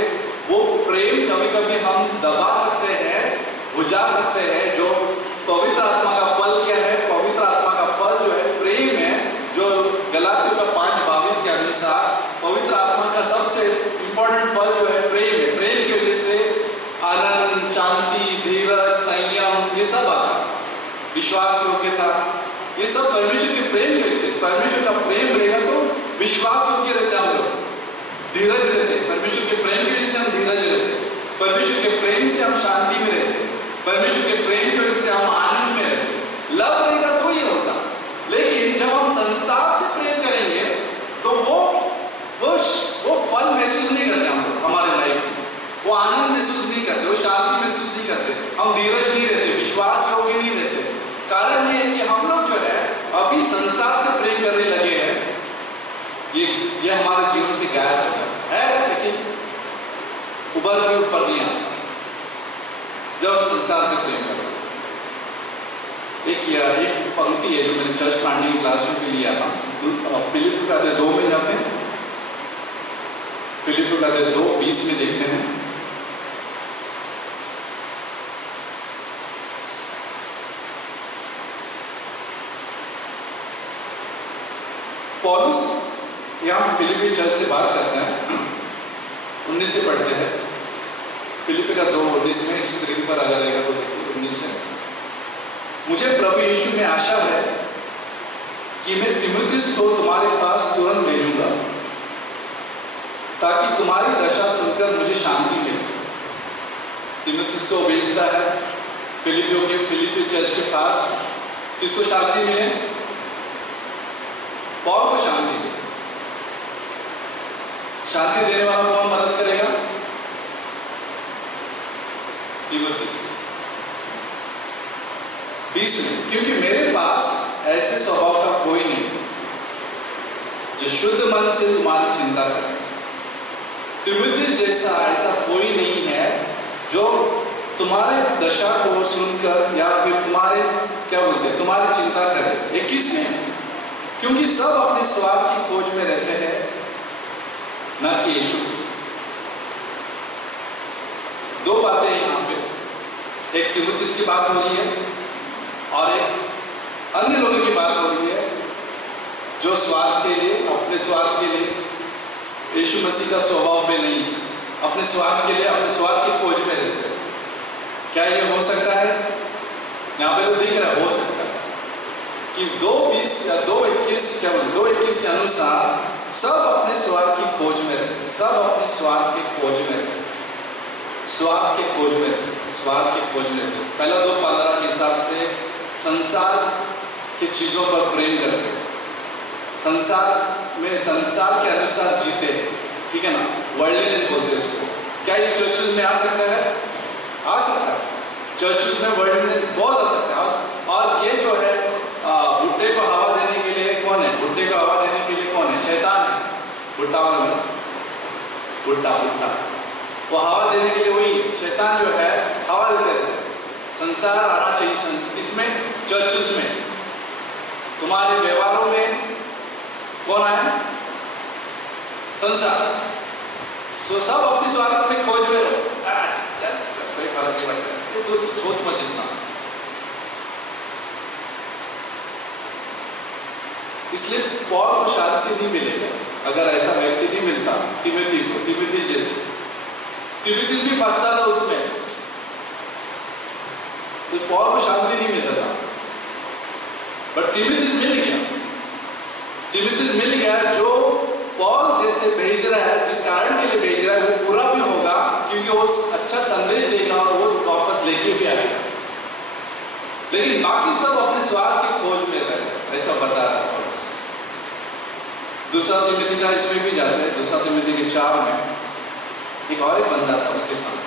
वो प्रेम कभी कभी हम दबा सकते हैं, बुझा सकते हैं। जो पवित्र आत्मा का फल क्या है, पवित्र आत्मा का फल जो है प्रेम है, जो गलातियों का 5:22 के अनुसार पवित्र आत्मा का सबसे इंपॉर्टेंट फल जो है प्रेम है। प्रेम की वजह से आनंद, शांति, धीरज, संयम, ये सब आता, विश्वास योग्यता, ये सब परमेश्वर के प्रेम की वजह से। परमेश्वर का प्रेम रहेगा तो विश्वास योग्य रहते हम लोग, धीरज रहते। परमेश्वर के प्रेम की वजह से हम धीरज रहते, परमेश्वर के प्रेम से हम शांति में रहते, परमेश्वर के प्रेम की वजह से हम आनंद में रहते। लव रहेगा तो ये होता। लेकिन जब हम संसार से प्रेम करेंगे तो वो फल महसूस नहीं करते हम लोग हमारे लाइफ में, वो आनंद महसूस नहीं करते, वो शांति महसूस नहीं करते, हम धीरज नहीं रहते, विश्वास योग्य नहीं रहते। कारण ये है कि हम लोग जो है अभी संसार से प्रेम करने लगे हैं। ये हमारे जीवन से गायब हो गया है, लेकिन उभर के ऊपर नहीं आता जब हम संसार से प्रेम करते। एक पंक्ति है जो मैंने चर्च प्लांटिंग की क्लास में भी लिया था, फिलिप का 2 में जाते हैं, फिलिप का 2:20 में देखते हैं। पौलुस यहाँ फिलिपी चर्च से बात करते हैं, 19 से पढ़ते हैं। फिलिपी का 2:19 में, स्क्रीन पर अगर रहेगा तो देखिए 19 से। मुझे प्रभु यीशु में आशा है कि मैं तीमुथियुस को तुम्हारे पास तुरंत भेजूंगा, ताकि तुम्हारी दशा सुनकर मुझे शांति मिले। तीमुथियुस को भेजता है फिलिपी चर्च के पास, किसको शांति मिले? पौल को शांति मिले। शांति देने वाला कौन मदद करेगा? तीमुथियुस। 20 में, क्योंकि मेरे पास ऐसे स्वभाव का कोई नहीं जो शुद्ध मन से तुम्हारी चिंता करे। तीमुथियुस जैसा ऐसा कोई नहीं है जो तुम्हारे दशा को सुनकर या फिर तुम्हारे क्या बोलते हैं, तुम्हारी चिंता करे। 21 में, क्योंकि सब अपने स्वार्थ की खोज में रहते हैं, न कि यीशु। 2 बातें यहाँ पे, एक तीमुथियुस की बात हो रही है और एक अन्य लोगों की बात हो रही है जो स्वार्थ के लिए, अपने स्वार्थ के लिए, यीशु मसीह का स्वभाव में नहीं, अपने स्वार्थ के लिए, अपने स्वार्थ की खोज में रहते हैं। क्या ये हो सकता है? यहाँ पे तो दिख रहा है, हो सकता है कि 2:20 या 2:21 क्या बोलते, 2:21 के अनुसार सब अपने स्वार्थ की खोज में रहते, सब अपने स्वार्थ की खोज में रहते, स्वार्थ की खोज में रहते, स्वार्थ की खोज में रहते। पहला 2:15 के हिसाब से संसार की चीजों पर प्रेम करते, संसार के अनुसार जीते, ठीक है ना, वर्ल्डलीनेस बोलते हैं उसको। क्या ये चर्चेस में आ सकता है? आ सकता है, चर्चेस में वर्ल्डलीनेस बहुत आ सकता है। और ये जो है भुट्टे को हवा देने के लिए कौन है? भुट्टे को हवा देने के लिए कौन है? शैतान है। भुट्टा वाला भुट्टा वो हवा देने के लिए वही शैतान जो है हवा देते हैं। संसार आना चाहिए इसमें, चर्चेस में, तुम्हारे व्यवहारों में कौन है? संसार। सो सब अपनी स्वार्थ में खोज में रहो, कोई फर्क नहीं पड़ता। तो सोच मत इतना। इसलिए पौल को शांति नहीं मिलेगा अगर ऐसा व्यक्ति नहीं मिलता तिमोथी को, तिमोथी जैसे। तिमोथी भी फंसता था उसमें, तो पौल को शांति नहीं मिलता था, बट तिमोथी मिल गया। तिमोथी मिल गया जो पौल जैसे भेज रहा है, जिस कारण के लिए भेज रहा है वो पूरा भी होगा, क्योंकि वो अच्छा संदेश देगा और वो वापस लेके भी आएगा। लेकिन बाकी सब अपने स्वार्थ की खोज में रहे, ऐसा बता रहा है पौलुस। दूसरा तिमोथी का इसमें भी जाते हैं, दूसरा तिमोथी के 4 में एक और एक बंदा था उसके साथ।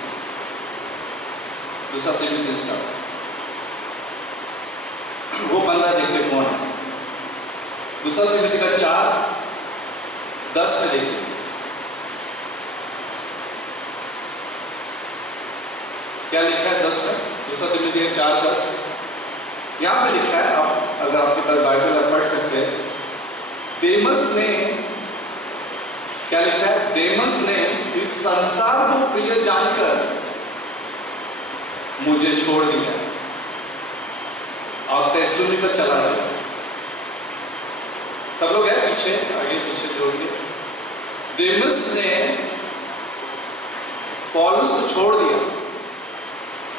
दूसरा तिमोथी का वो बंदा देखते कौन है? दूसरा तिमोथी का 4:10 में देखिए, क्या लिखा है 10 में? दूसरा तिमोथी 4:10 यहां पे लिखा है। आप अगर आपके पास बाइबल आप पढ़ सकते हैं। देमस ने क्या लिखा है? देमस ने इस संसार को प्रिय जानकर मुझे छोड़ दिया और थिस्सलुनीके पर चला गया। सब लोग है पीछे, आगे पीछे जोड़िए। देमस ने पौलुस को छोड़ दिया।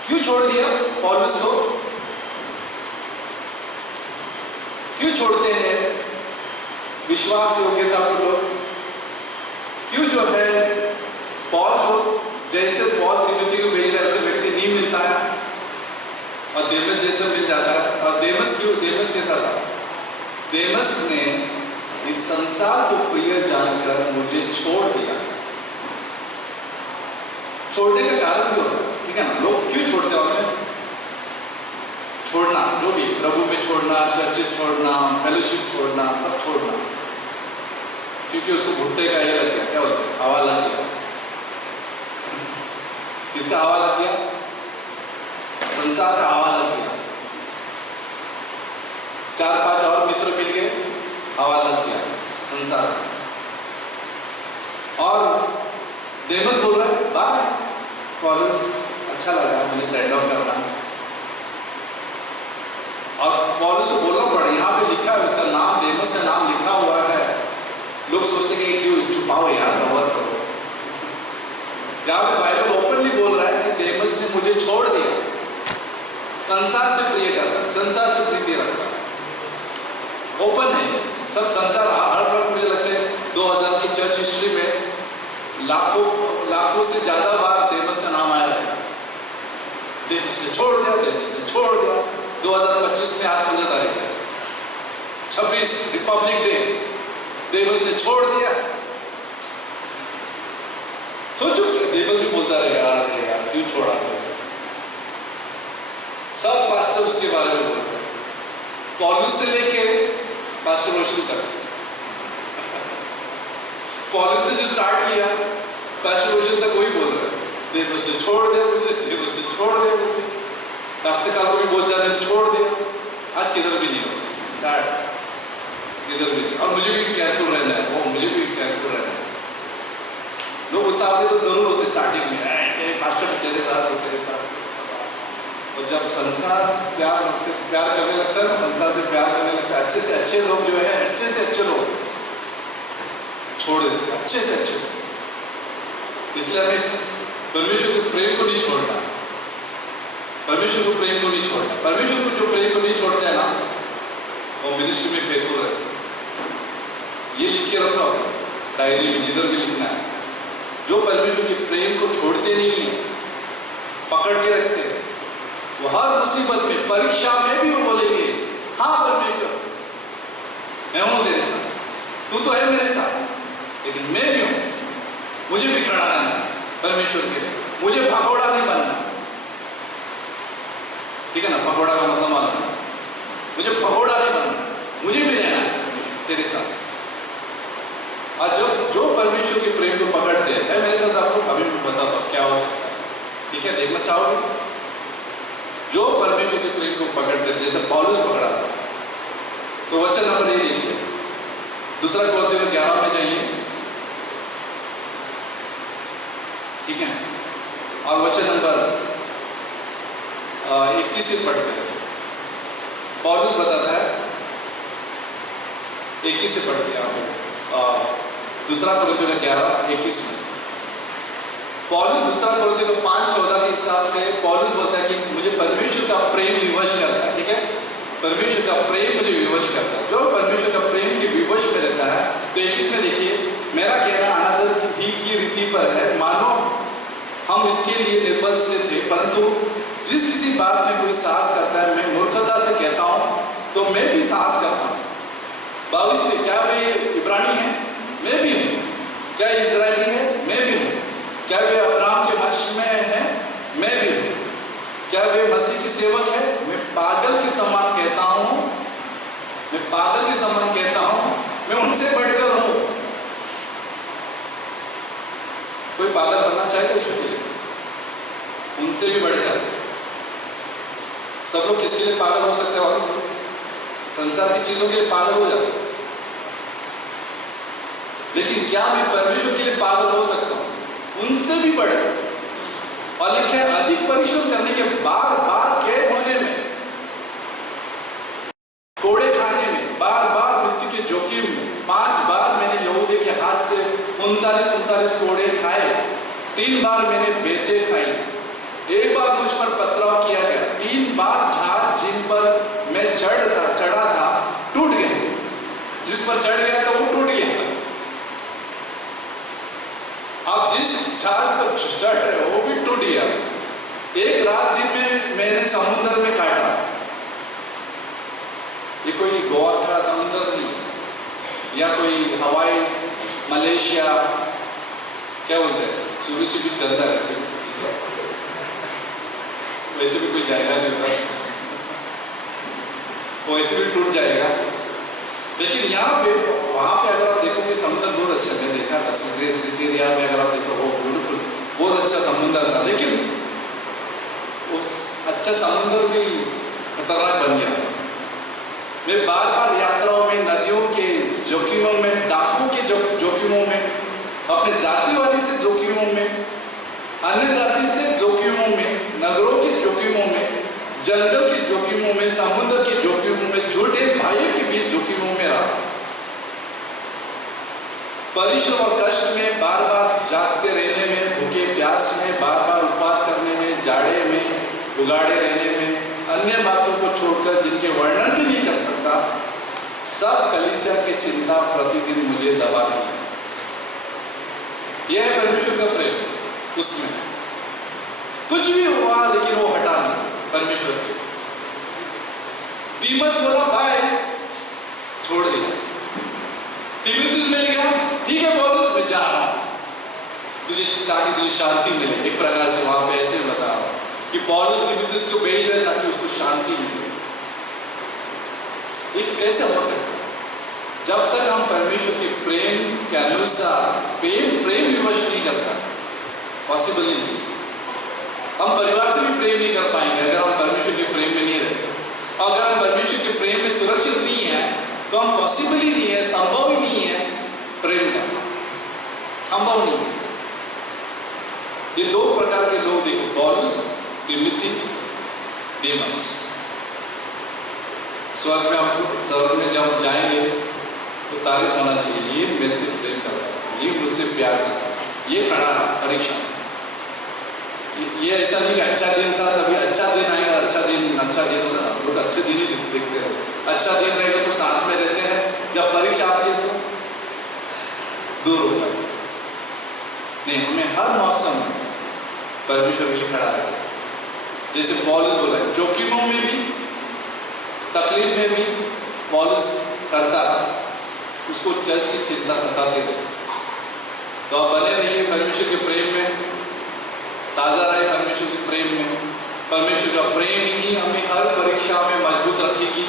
क्यों छोड़ दिया पौलुस को? क्यों छोड़ते हैं विश्वास योग्यता को लोग? क्यों जो है पौल को, जैसे पौल तिमोथी को भेज रहा है, ऐसे व्यक्ति नहीं मिलता है और देमस जैसे मिल जाता है। और देमस क्यों? देमस के साथ देमस ने इस संसार को प्रिय जानकर मुझे छोड़ दिया। छोड़ने का कारण भी होता है, ठीक है ना? लोग क्यों छोड़ते होंगे? छोड़ना, जो भी प्रभु में छोड़ना, चर्च छोड़ना, फेलोशिप छोड़ना, सब छोड़ना, क्योंकि उसको भुट्टे का ये लग गया, क्या बोलते हैं, हवा लग गया। किसका हवा लग गया? संसार का हवा लग गया। 4-5 और मित्र मिल गए, हवा लग गया संसार। और देमस बोल रहा है बाय पौलुस, अच्छा लगा मुझे सेंड ऑफ करना। और पौलुस को बोलना पड़ा, यहाँ पे लिखा है उसका नाम, देमस का नाम लिखा हुआ है। लोग सोचते कि क्यों छुपाओ यार, कवर करो। यहाँ पे बाइबल ओपनली बोल रहा है कि देमस ने मुझे छोड़ दिया। संसार से प्रिय करता, संसार से प्रीति रखता, ओपन है सब संसार। हर वक्त मुझे लगता है 2000 की चर्च हिस्ट्री में लाखों से ज्यादा बार देमस का नाम आया है। देमस ने छोड़ दिया, देमस ने छोड़ दिया। 2025 में आज 15 तारीख है, 26 रिपब्लिक डे, देमस ने छोड़ दिया। सोचो कि देमस भी बोलता रहे यार क्यों छोड़ा? सब पास्टर उसके बारे में बोलते हैं, पौलुस से लेके पास्टर रोशन तक। पौलुस ने जो स्टार्ट किया, पास्टर रोशन तक वही बोल रहे हैं, देमस ने छोड़ दिया मुझे, देमस ने छोड़ दिया मुझे। पास्टर काल को भी बहुत ज्यादा छोड़ दिया। आज किधर भी नहीं हो, सैड, किधर भी नहीं। और मुझे भी केयरफुल रहना है, वो मुझे भी केयरफुल रहना है। लोग उतारते तो जरूर होते स्टार्टिंग में, तेरे पास्टर तेरे साथ, तेरे साथ। और जब संसार प्यार करने लगता है ना, संसार से प्यार करने लगता है, अच्छे से अच्छे लोग जो है, अच्छे से अच्छे लोग छोड़ देते, अच्छे से अच्छे। इसलिए हमें परमेश्वर के प्रेम को नहीं छोड़ना, परमेश्वर को प्रेम को नहीं छोड़ना। परमेश्वर को जो प्रेम को नहीं छोड़ते हैं ना, वो मिनिस्ट्री में फेथफुल रहते हैं। ये लिख के रखो डायरी में, जिधर भी लिखना है। जो परमेश्वर के प्रेम को छोड़ते नहीं है, पकड़ के रखते हैं, वो हर मुसीबत में, परीक्षा में भी वो बोलेंगे, हाँ परमेश्वर मैं हूं तेरे साथ, तू तो है मेरे साथ, लेकिन मैं भी हूं, मुझे भी खड़ा रहना है परमेश्वर के लिए, मुझे भगोड़ा नहीं बनना। ठीक है ना? भगोड़ा का मतलब मालूम है? मुझे भगोड़ा नहीं बनना, मुझे भी रहना है तेरे साथ। और जो परमेश्वर के प्रेम को पकड़ते हैं, मैं मेरे साथ आपको अभी बताता हूँ क्या हो सकता है। ठीक है, देखना चाहोगे? जो परमेश्वर के प्रेम को पकड़ते हैं, जैसे पौलुस पकड़ा था, तो वचन नंबर ये देखिए, 2 कोरिन्थियों 11 में जाइए। ठीक है, और वचन नंबर 21 से पढ़ते हैं। पौलुस बताता है 21 से पढ़ते हैं आप दूसरा कोरिन्थियों 11:21 में। पौलुस दूसरा कोरिन्थियों 5:14 के हिसाब से पौलुस बोलता है कि मुझे परमेश्वर का प्रेम विवश करता है। ठीक है, परमेश्वर का प्रेम मुझे विवश करता है। जो परमेश्वर का प्रेम के विवश में रहता है, तो 21 में देखिए, मेरा कहना अनादर की रीति पर है, मानो हम इसके लिए निर्बल से थे, परंतु जिस किसी बात में कोई साहस करता है, मैं मूर्खता से कहता हूँ तो मैं भी साहस करता हूँ। 22 में, क्या वे इब्रानी है? मैं भी हूँ। क्या इजरायली है? मैं भी हूँ। क्या वे अब्राहम के वंश में है? मैं भी हूँ। क्या वे मसीह के सेवक है? मैं पागल के समान कहता हूँ, मैं पागल के समान कहता हूँ, मैं उनसे बढ़कर हूँ। कोई पागल बनना चाहेगा ईश्वर के लिए? उनसे भी बढ़कर। सब लोग किसके लिए पागल हो सकते हैं? और संसार की चीजों के लिए पागल हो जाते हैं, लेकिन क्या मैं परमेश्वर के लिए पागल हो सकता हूं? उनसे भी बढ़कर। और लिखे अधिक परिश्रम करने के बार बार कैद होने में, कोड़े खाने में, बार बार मृत्यु के जोखिम में। 5 बार मैंने यहूदी के हाथ से 39 कोड़े खाए, 3 बार मैंने बेते खाई, 1 बार मुझ पर पथराव किया गया, 3 बार जहाज जिन पर मैं चढ़ा था टूट गए। जिस पर चढ़ गया था वो टूट गया। आप जिस जहाज पर चढ़ रहे हो वो भी टूट गया। एक रात दिन में मैंने समुद्र में काटा। ये कोई गोवा का समुद्र नहीं, या कोई हवाई, मलेशिया, क्या बोलते हैं, सूरज भी करता है वैसे भी कोई जाएगा नहीं होता, वो ऐसे भी टूट जाएगा। लेकिन यहाँ पे, वहाँ पे अगर आप देखोगे समुद्र बहुत अच्छा, मैं देखा था सिसिलिया में, अगर आप देखो वो ब्यूटीफुल, बहुत अच्छा समुद्र था, लेकिन उस अच्छा समुद्र भी खतरनाक बन गया। मैं बार बार यात्राओं में, नदियों के जोखिमों में, डाकू के जोखिमों में, अपने जातिवादी से जोखिमों में, अन्य जाति से जोखिमों में, नगरों के जोखिमों में, जंगल के जोखिमों में, समुद्र के जोखिमों में, झूठे भाइयों के बीच जोखिमों में रहा। परिश्रम और कष्ट में, बार बार जागते रहने में, भूखे प्यास में, बार बार उपवास करने में, जाड़े में, उगाड़े रहने में, अन्य बातों को छोड़कर जिनके वर्णन भी नहीं कर सकता, सब कलीसिया की चिंता प्रतिदिन मुझे दबाती है। यह है परमेश्वर का प्रेम। उसमें कुछ भी हुआ लेकिन वो हटा नहीं परमेश्वर के। तीमस बोला भाई, छोड़ दिया। तीमुथियुस मिल गया, ठीक है पौलुस, मैं जा रहा हूं, तुझे ताकि तुझे शांति मिले। एक प्रकार से वहां पे ऐसे बता रहा हूं कि पौलुस तीमुथियुस को भेज रहे ताकि उसको शांति मिले। ये कैसे हो सकता है? जब तक हम परमेश्वर के प्रेम के अनुसार प्रेम विवश नहीं करता, पॉसिबल ही नहीं। हम परिवार से भी प्रेम नहीं कर पाएंगे अगर हम परमेश्वर के प्रेम में नहीं रहते। और अगर हम परमेश्वर के प्रेम में सुरक्षित नहीं है तो हम पॉसिबल ही नहीं है, संभव ही नहीं है प्रेम करना, संभव नहीं है। ये 2 प्रकार के लोग देखो, पौलुस, तीमुथि, देमास। स्वर्ग में जब जाएंगे तो तारीफ होना चाहिए, ये मेरे से प्रेम कर रहा है, ये मुझसे प्यार करता है, ये खड़ा परीक्षा। ये ऐसा नहीं कि अच्छा दिन था तभी अच्छा दिन आएगा, अच्छा दिन लोग अच्छे दिन ही देखते हैं। अच्छा दिन रहेगा तो साथ में रहते हैं, जब परीक्षा आती है तो दूर होता है। नहीं, हमें हर मौसम में परमेश्वर के लिए खड़ा है। जैसे पौलुस बोला, जोखिमों में भी, तकलीफ में भी पौलुस करता, उसको चर्च की चिंता सताती रही। तो आप बने रहिए परमेश्वर के प्रेम में, ताजा रहे परमेश्वर के प्रेम में। परमेश्वर का प्रेम ही हमें हर परीक्षा में मजबूत रखेगी,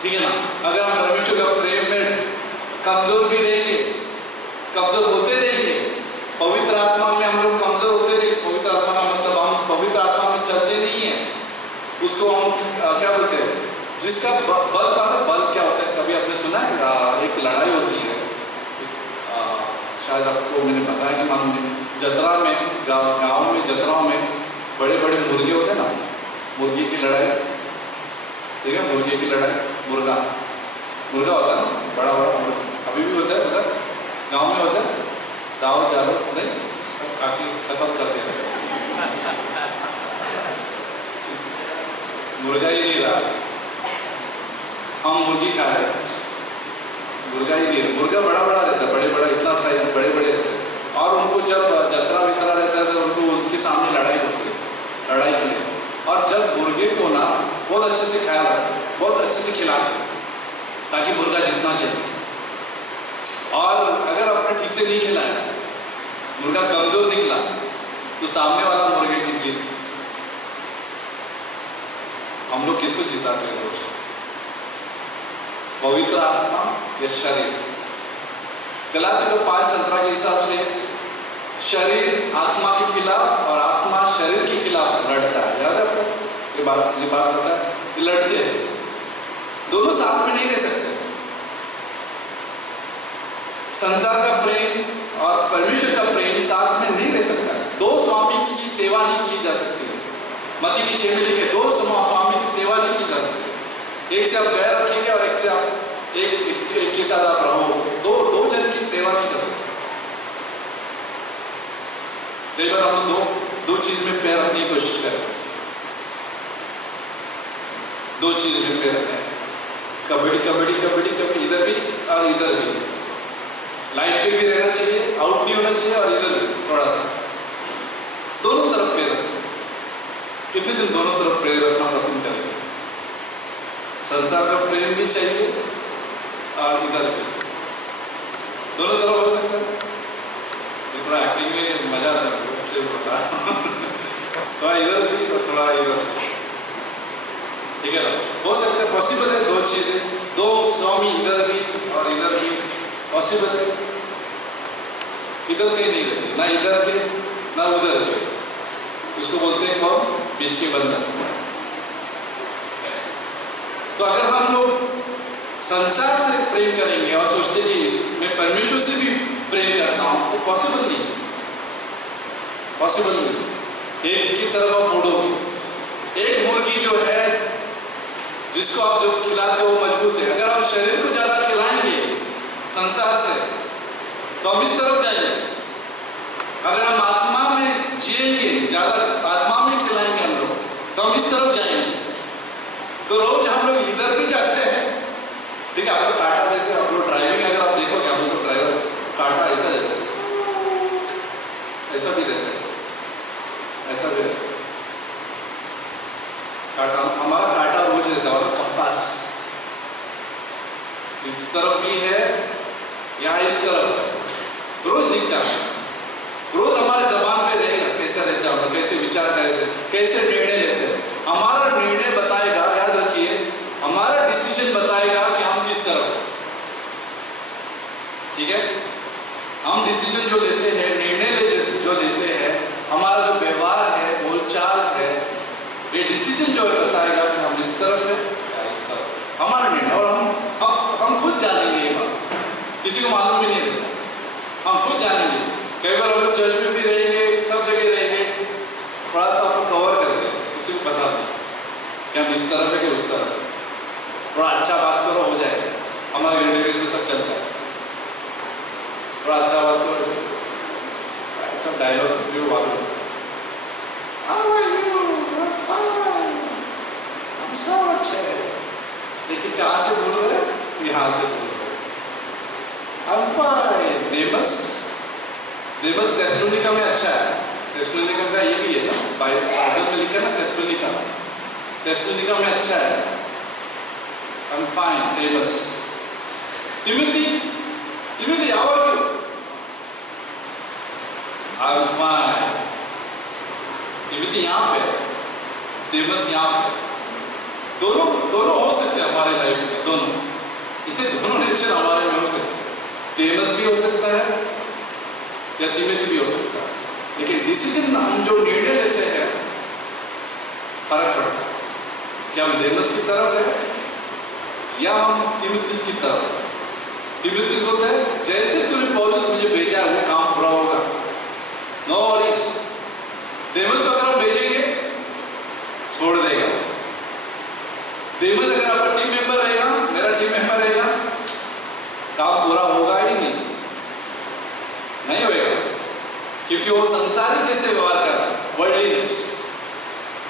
ठीक है ना। अगर हम परमेश्वर का प्रेम में कमजोर भी रहेंगे, कमजोर होते रहेंगे, पवित्र आत्मा में हम लोग कमजोर होते रहेंगे। पवित्र आत्मा का मतलब हम पवित्र आत्मा में चलते नहीं है, उसको हम क्या बोलते हैं, जिसका बल पाता। बल क्या होता है? कभी आपने सुना है एक लड़ाई होती है, शायद आपको मैंने बताया कि मान जतरा में, गाँव में जतराओं में बड़े बड़े मुर्गे होते हैं ना, मुर्गी की लड़ाई, ठीक है, मुर्गी की लड़ाई, मुर्गा होता है ना, बड़ा अभी भी होता है, उधर गांव में होता है, दावत जालो नहीं, सब काफी खत्म कर दिया। मुर्गा ही नहीं रहा, हम मुर्गी खा रहे, मुर्गा ही नहीं, मुर्गा बड़ा रहता है, बड़े इतना साइज बड़े रहते हैं, और उनको जब जतरा वितरा रहता है तो उनको उनके सामने लड़ाई होती है, लड़ाई के लिए। और जब मुर्गे को ना बहुत अच्छे से खाया, बहुत अच्छे से खिलाते ताकि मुर्गा जितना चाहिए, और अगर आपने ठीक से नहीं खिलाया, मुर्गा कमजोर निकला तो सामने वाला मुर्गे की जीत। हम लोग किसको जिताते हैं रोज? पवित्र आत्मा या शरीर? गलाती को 5:17 के हिसाब से शरीर आत्मा के खिलाफ और आत्मा शरीर के खिलाफ लड़ता है। याद है आपको ये बात पता है? ये लड़ते हैं, दोनों साथ में नहीं रह सकते। संसार का प्रेम और परमेश्वर का प्रेम साथ में नहीं रह सकता। दो स्वामी की सेवा नहीं की जा सकती है। मत्ती की 6 में लिखे, दो स्वामी की सेवा नहीं की जा सकती। एक से आप बैर रखेंगे और एक से आप एक के साथ आप रहो, दो जन की सेवा नहीं कर सकते। कई बार हम दो चीज में पैर रखने की कोशिश करें, दो चीज में पैर रखते हैं, कबड्डी इधर भी और इधर भी, लाइट पे भी रहना चाहिए, आउट नहीं होना चाहिए, और इधर भी थोड़ा सा, दोनों तरफ पैर रखना। कितने दिन दोनों तरफ पैर रखना पसंद करेंगे? संसार का प्रेम भी चाहिए और इधर भी, दोनों तरफ हो सकता है। थोड़ा एक्टिंग में मजा आता है, इसलिए बता थोड़ा इधर भी और थोड़ा इधर, ठीक है ना? हो सकता है, पॉसिबल है, दो चीजें, दो स्वामी इधर भी और इधर भी पॉसिबल है। इधर के नहीं रहते, ना इधर के ना उधर के, उसको बोलते हैं कौन? बीच के बंधन। तो अगर हम लोग संसार से प्रेम करेंगे और सोचते कि मैं परमेश्वर से भी प्रेम करता हूं, तो पॉसिबल नहीं, पॉसिबल नहीं। एक की तरफ आप मुड़ोगे, एक मुर्गी जो है जिसको आप जो खिलाते हो वो मजबूत है। अगर आप शरीर को ज्यादा खिलाएंगे संसार से तो हम इस तरफ जाएंगे। अगर हम आत्मा में जिएंगे, ज्यादा आत्मा में खिलाएंगे हम लोग, तो हम इस तरफ जाएंगे। तो रोज हम लोग इधर भी जाते हैं, ठीक है, आपको काटा देते हैं, आप लोग ड्राइविंग अगर आप देखोगे, हम उसको ड्राइवर काटा ऐसा देते हैं, ऐसा भी देते हैं, ऐसा भी रहता है काटा, हमारा काटा रोज रहता है, कंपास इस तरफ भी है या इस तरफ रोज दिखता है। रोज हमारे जबान पे रहेगा, कैसा रहता है, कैसे विचार, कैसे निर्णय लेते हैं। हमारा निर्णय बताएगा, याद रखिए, हमारा डिसीजन बताएगा कि हम किस तरफ, ठीक है। हम डिसीजन जो लेते हैं, निर्णय जो लेते हैं, हमारा जो व्यवहार है, बोलचाल है, ये डिसीजन जो है बताएगा कि हम इस तरफ है या इस तरफ, हमारा निर्णय। और हम खुद जानेंगे ये बात, किसी को मालूम भी नहीं रहता, हम खुद जानेंगे। कई बार हम लोग चर्च में भी रहेंगे, सब जगह रहेंगे, थोड़ा सा आपको कवर करके किसी को बता दें कि हम इस तरफ है कि उस तरफ है। थोड़ा अच्छा बात करो, हो जाएगा। हमारे रिलेटिव्स में सब चलता है, थोड़ा अच्छा बात करो, अच्छा डायलॉग भी वालों हम सब अच्छे हैं, लेकिन कहाँ से बोल रहे हैं? यहाँ से बोल रहे हैं। देवस टेस्टोनिका में अच्छा है, टेस्टोनिका का ये भी है ना, बाइबल में लिखा ना टेस्टोनिका में अच्छा है। I'm fine, Demas. Timothy, how are you? I'm fine. Timothy यहाँ पे, Demas यहाँ पे, दोनों हो सकते हैं हमारे लाइफ में, दोनों नेचर हमारे में हो सकते हैं। देमस भी हो सकता है या तिमोथी भी हो सकता है, लेकिन डिसीजन हम जो निर्णय लेते हैं फर्क पड़ता है कि हम देमस की तरफ है या हम तिमोथी की तरफ है। तिमोथी बोलता है जैसे तूने पौलुस मुझे भेजा है वो काम पूरा होगा, नो वरीज। देमस को अगर हम भेजेंगे छोड़ देगा, देमस अगर आपका टीम मेंबर रहेगा, मेरा टीम मेंबर रहेगा, काम पूरा होगा ही नहीं होगा, क्योंकि वो संसारी जैसे व्यवहार कर रहा है, वर्ल्डलीनेस।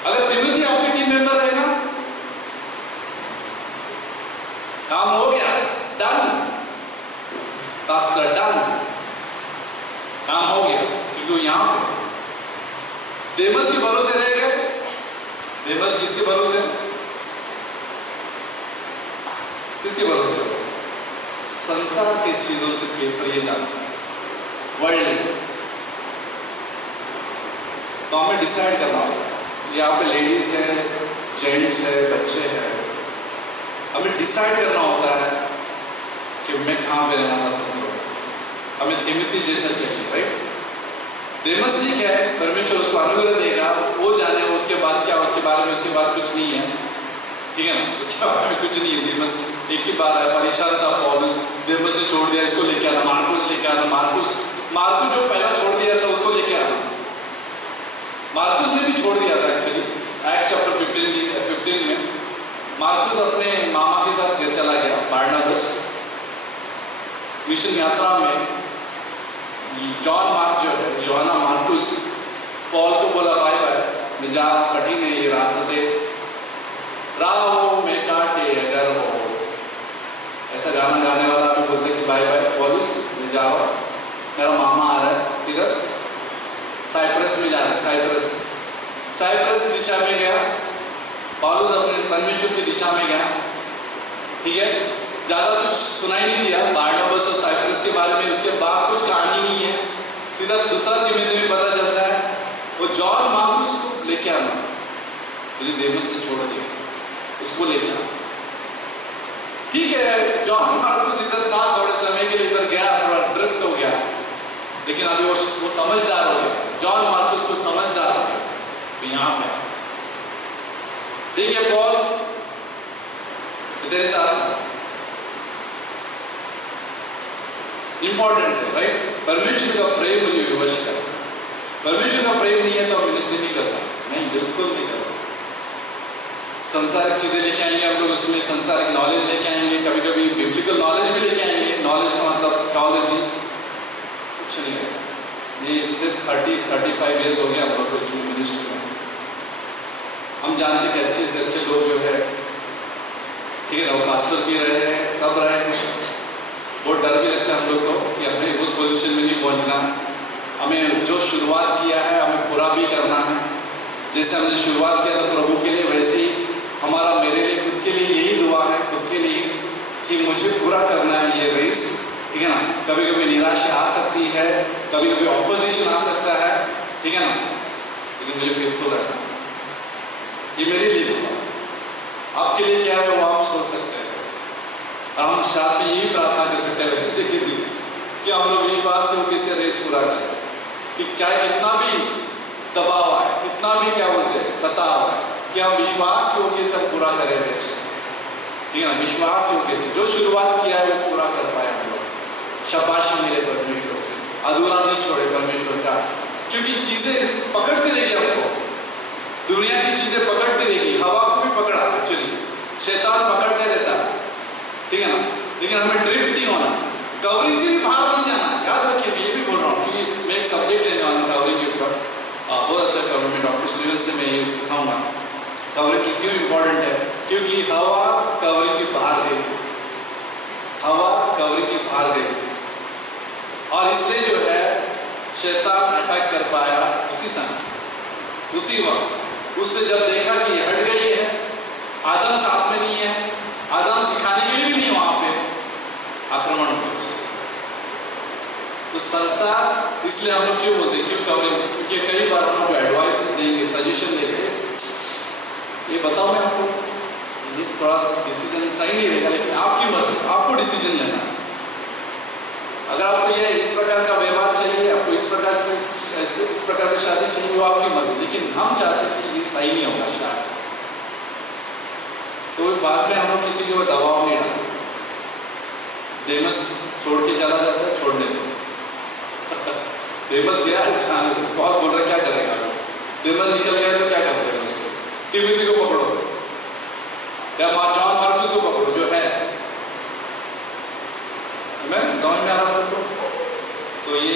अगर तिमोथी आपके टीम मेंबर रहेगा, काम हो गया, डन, टास्क डन, काम हो गया, क्योंकि यहां पे देमस के भरोसे रह गए। देमस किसके भरोसे? किसके भरोसे? संसार की चीजों से प्रिय जानता है, वर्ल्ड। तो हमें डिसाइड करना होगा, यहाँ पे लेडीज है, जेंट्स है, बच्चे हैं, हमें डिसाइड करना होता है कि मैं कहाँ पे रहना पसंद करूँ। हमें तिमोथी जैसा चाहिए, राइट? देमस ठीक है, परमेश्वर उसको अनुग्रह देगा, वो जाने उसके बाद क्या, उसके बारे में उसके बाद कुछ नहीं है, ठीक है ना, उसके बारे में कुछ नहीं है। देमस एक ही बार है, परेशान था पौलुस, देमस ने छोड़ दिया, इसको लेके आना, मार्कुस लेके आना, मार्कुस जो पहला छोड़ दिया था उसको लेके आना। मार्कुस ने भी छोड़ दिया था एक्चुअली, एक्ट चैप्टर 15 में मार्कुस अपने मामा के साथ घर चला गया, बारनाबस मिशन यात्रा में। जॉन मार्क जो है, यूहन्ना मार्कुस, पॉल को बोला बाय बाय, मैं जा, कठिन है ये रास्ते, राह हो मैं काटे अगर हो, ऐसा गाना गाने वाला भी बोलते कि बाय बाय पॉलुस, मैं जा रहा, मेरा मामा आ रहा है, किधर? साइप्रस में जा रहा है, साइप्रस दिशा में गया पॉलुस, अपने परमेश्वर की दिशा में गया, ठीक है। ज्यादा कुछ सुनाई नहीं दिया बारनाबस और साइप्रस के बारे में, उसके बाद कुछ कहानी नहीं है, सीधा दूसरा तिमोथी में पता चलता है वो जॉन मार्कुस को लेके आना, मुझे देमस ने छोड़ दिया, उसको लेके आना, ठीक है। जॉन मार्कुस इधर था, थोड़े समय के लिए इधर गया, थोड़ा ड्रिफ्ट हो गया, लेकिन अभी वो समझदार हो गया, जॉन मार्कुस को समझदार हो गया, तो यहाँ पे ठीक है। पॉल तेरे साथ इंपॉर्टेंट है, राइट? परमेश्वर का प्रेम मुझे विवश कर, परमेश्वर का प्रेम नहीं है तो हम मिनिस्ट्री नहीं करता, नहीं, बिल्कुल नहीं करता। संसारिक चीजें लेके आएंगे हम लोग, उसमें संसारिक नॉलेज लेके आएंगे, कभी कभी बिब्लिकल नॉलेज भी लेके आएंगे, नॉलेज का मतलब थियोलॉजी, कुछ नहीं है। ये सिर्फ 30-35 ईयर्स हो गया हम लोग को इसमें मिनिस्ट्री में। हम जानते कि अच्छे से अच्छे लोग जो है, ठीक है ना, वो पास्टर भी रहे हैं, सब रहे हैं, बहुत डर भी लगता है हम लोग को कि हमें उस पोजीशन में नहीं पहुंचना, हमें जो शुरुआत किया है हमें पूरा भी करना है। जैसे हमने शुरुआत किया था प्रभु के लिए, वैसे ही हमारा, मेरे लिए, खुद के लिए यही दुआ है, खुद के लिए, कि मुझे पूरा करना है ये रेस, ठीक है ना। कभी कभी निराशा आ सकती है, कभी कभी ऑपोजिशन आ सकता है, ठीक है ना, लेकिन मुझे फेथफुल रहना, ये मेरे लिए दुआ। आपके लिए क्या है वो आप सोच सकते हैं, और हम साथ में यही प्रार्थना कर सकते हैं कि हम लोग विश्वास से होकर से रेस पूरा करें, कि चाहे कितना भी दबाव आए, कितना भी क्या बोलते हैं सताव आए, कि हम विश्वास से होकर सब पूरा करें रेस, ठीक है ना। विश्वास से होकर से जो शुरुआत किया है वो पूरा कर पाए हम लोग। शाबाशी मिले परमेश्वर से, अधूरा नहीं छोड़े परमेश्वर का, क्योंकि चीजें पकड़ती रहेगी हमको, दुनिया की चीजें पकड़ती रहेगी, हवा को भी पकड़ा एक्चुअली, शैतान पकड़ते रहता है, ठीक है ना, लेकिन हमें ड्रिफ्ट नहीं होना, कवरिंग से भी बाहर नहीं जाना। याद रखिए, मैं ये भी बोल रहा हूँ क्योंकि मैं एक सब्जेक्ट लेने वाला हूँ कवरिंग के ऊपर, बहुत अच्छा कवर, मैं डॉक्टर स्टीवन से मैं ये सिखाऊंगा कवरिंग क्यों इंपॉर्टेंट है, क्योंकि हवा कवरिंग के बाहर गई, हवा कवरिंग के बाहर गई, और इससे जो है शैतान अटैक कर पाया उसी समय, उसी वक्त। उससे जब देखा कि हट गई है, आदम साथ में नहीं है, आदम सिखाने के लिए भी नहीं वहां पे, आक्रमण हो गया। तो संसार, इसलिए हम लोग क्यों बोलते हैं, क्यों कवरिंग, क्योंकि कई बार हम लोग एडवाइस देंगे, सजेशन देंगे, ये बताओ मैं आपको, ये थोड़ा डिसीजन सही नहीं रहेगा, लेकिन आपकी मर्जी, आपको डिसीजन लेना है। अगर आपको ये इस प्रकार का व्यवहार चाहिए, आपको इस प्रकार की शादी चाहिए, वो आपकी मर्जी, लेकिन हम चाहते हैं कि ये सही नहीं होगा शायद, तो बाद में हम लोग किसी को दबाव नहीं डालते। देमस छोड़ के चला जाता है, छोड़ने दो। देमस गया, बहुत बोल रहा क्या करेगा, देमस निकल गया तो क्या कर देगा उसको, तिमोथी को पकड़ो, या जॉन मार्कस को पकड़ो जो है, मैं समझ में आ रहा हूँ। तो ये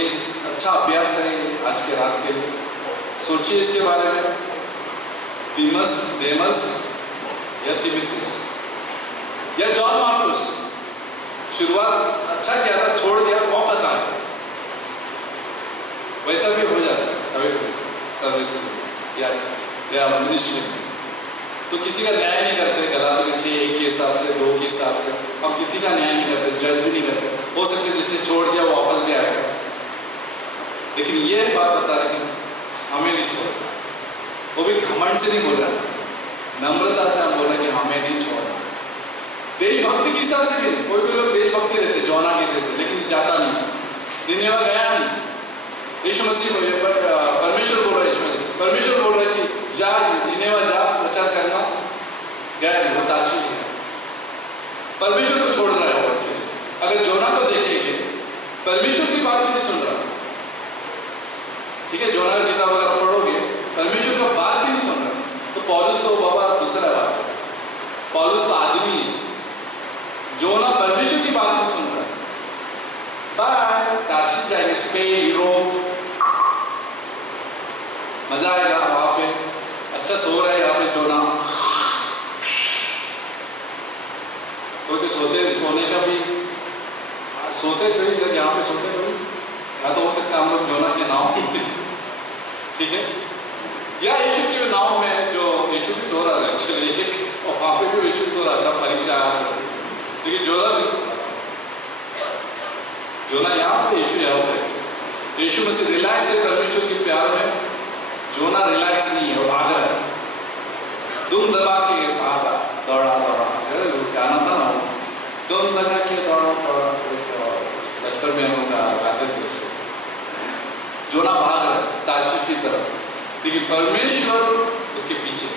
अच्छा अभ्यास है आज के रात के लिए। सोचिए इसके बारे में, तीमस, देमस या तिमिथिस या जॉन मार्कस, शुरुआत अच्छा किया था, छोड़ दिया, वापस आ गया। वैसा भी हो जाता है कभी सर्विस या मिनिस्ट्री में। तो किसी का न्याय नहीं करते, गलातियों के 6:1 के हिसाब से, 2 के हिसाब से हम किसी का न्याय नहीं करते, जज भी नहीं करते। हो सकता है जिसने छोड़ दिया वो वापस भी आएगा, लेकिन ये बात बता रहे कि हमें नहीं छोड़ना। वो भी घमंड से नहीं बोल रहा, नम्रता से हम बोल रहे कि हमें नहीं छोड़ना। देशभक्ति के हिसाब से भी कोई कोई लोग देशभक्ति रहते जोना के जैसे, लेकिन जाता नहीं, निनेवा गया नहीं। यीशु मसीह परमेश्वर बोल रहे, परमेश्वर बोल रहे कि जा निनेवा जा, प्रचार करना, गया वो तार्शीश है। परमेश्वर को छोड़ रहा है। अगर जोना को देखेंगे, परमेश्वर की बात भी नहीं सुन रहा, ठीक है। जोना की किताब अगर पढ़ोगे, परमेश्वर का बात भी नहीं सुन रहा। तो पौलुस तो बाबा दूसरा बात है, पौलुस तो आदमी है, जोना परमेश्वर की बात नहीं सुन रहा। बाय तार्शीश जाएंगे, स्पेन, यूरोप, मजा आएगा वहां पे, अच्छा सो रहा है यहाँ पे जोना। कोई सोने का भी सोते तो इधर यहाँ पे सोते कोई, या तो हो सकता है हम लोग जोना के नाव ठीक है, या यीशु के नाव में जो यीशु भी सो रहा था एक्चुअली, और वहाँ पे भी यीशु सो रहा था, परीक्षा आया, लेकिन जोना भी सो रहा था। जोना यहाँ पे, यीशु यहाँ पे। यीशु में से रिलैक्स है परमेश्वर के प्यार में, जोना रिलैक्स नहीं है, वो भाग रहा है, दुम दबा के भागा, दौड़ा गाना था ना, दुम दबा के दौड़ा, बचपन में हम लोग गाते थे उसको। जोना भाग रहा है तार्शीश की तरफ, लेकिन परमेश्वर उसके पीछे।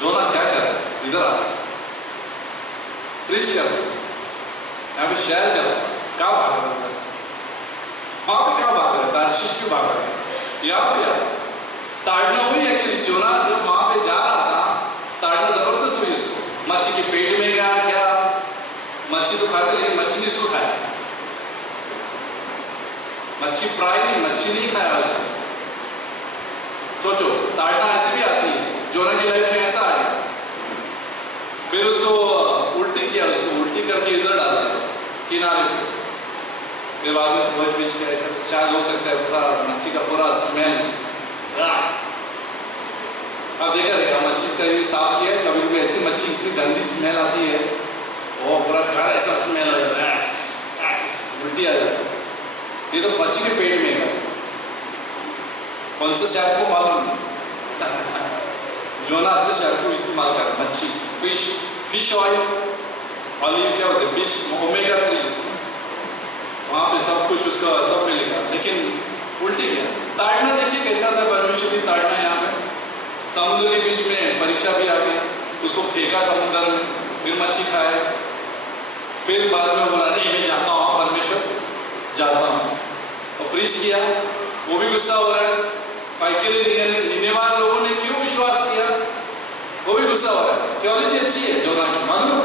जोना क्या कर रहा है, इधर आ रहा है, प्रीच कर रहा है, यहाँ पे शेयर कर रहा है। क्या भाग रहा है वहां पे, क्या भाग रहा है, तार्शीश क्यों भाग रहा है? यहाँ पे ताड़ना हुई एक्चुअली। जोना जब वहां पे जा रहा था, ताड़ना जबरदस्त हुई उसको, मच्छी के पेट में गया क्या, मच्छी तो खाते लेकिन मच्छी नहीं उसको खाया, मच्छी फ्राई नहीं, मच्छी नहीं खाया उसको। सोचो ताड़ना ऐसे भी आती है, जोना की लाइफ में ऐसा आ गया, फिर उसको उल्टी किया, उसको उल्टी करके इधर डाल दिया किनारे पे, फिर बाद में भोज बीच के ऐसा शायद हो सकता है पूरा मच्छी का पूरा स्मेल। अब देखा रहेगा मच्छी का भी साफ किया, कभी कभी ऐसी मच्छी इतनी गंदी स्मेल आती है, वो पूरा घर ऐसा स्मेल आ जाता है, उल्टी आ जाती है। ये तो मच्छी के पेट में है, कौन सा शैम्पू मालूम नहीं जोना अच्छा शैम्पू इस्तेमाल कर, मच्छी, फिश ऑयल, ऑलिव क्या होते, फिश ओमेगा 3, वहाँ पे सब कुछ उसका सब मिलेगा, लेकिन उल्टी गया। ताड़ना देखिए कैसा था, परमेश्वर की ताड़ना यहाँ पे समुद्र के बीच में, परीक्षा भी आ गई, उसको फेंका समुद्र में, फिर मच्छी खाए, फिर बाद में बोला नहीं मैं जाता हूँ, परमेश्वर जाता हूँ, और प्रीच किया। वो भी गुस्सा हो रहा है, निनेवा लोगों ने क्यों विश्वास किया, वो भी गुस्सा हो रहा है। थियोलॉजी अच्छी है जोना की, मालूम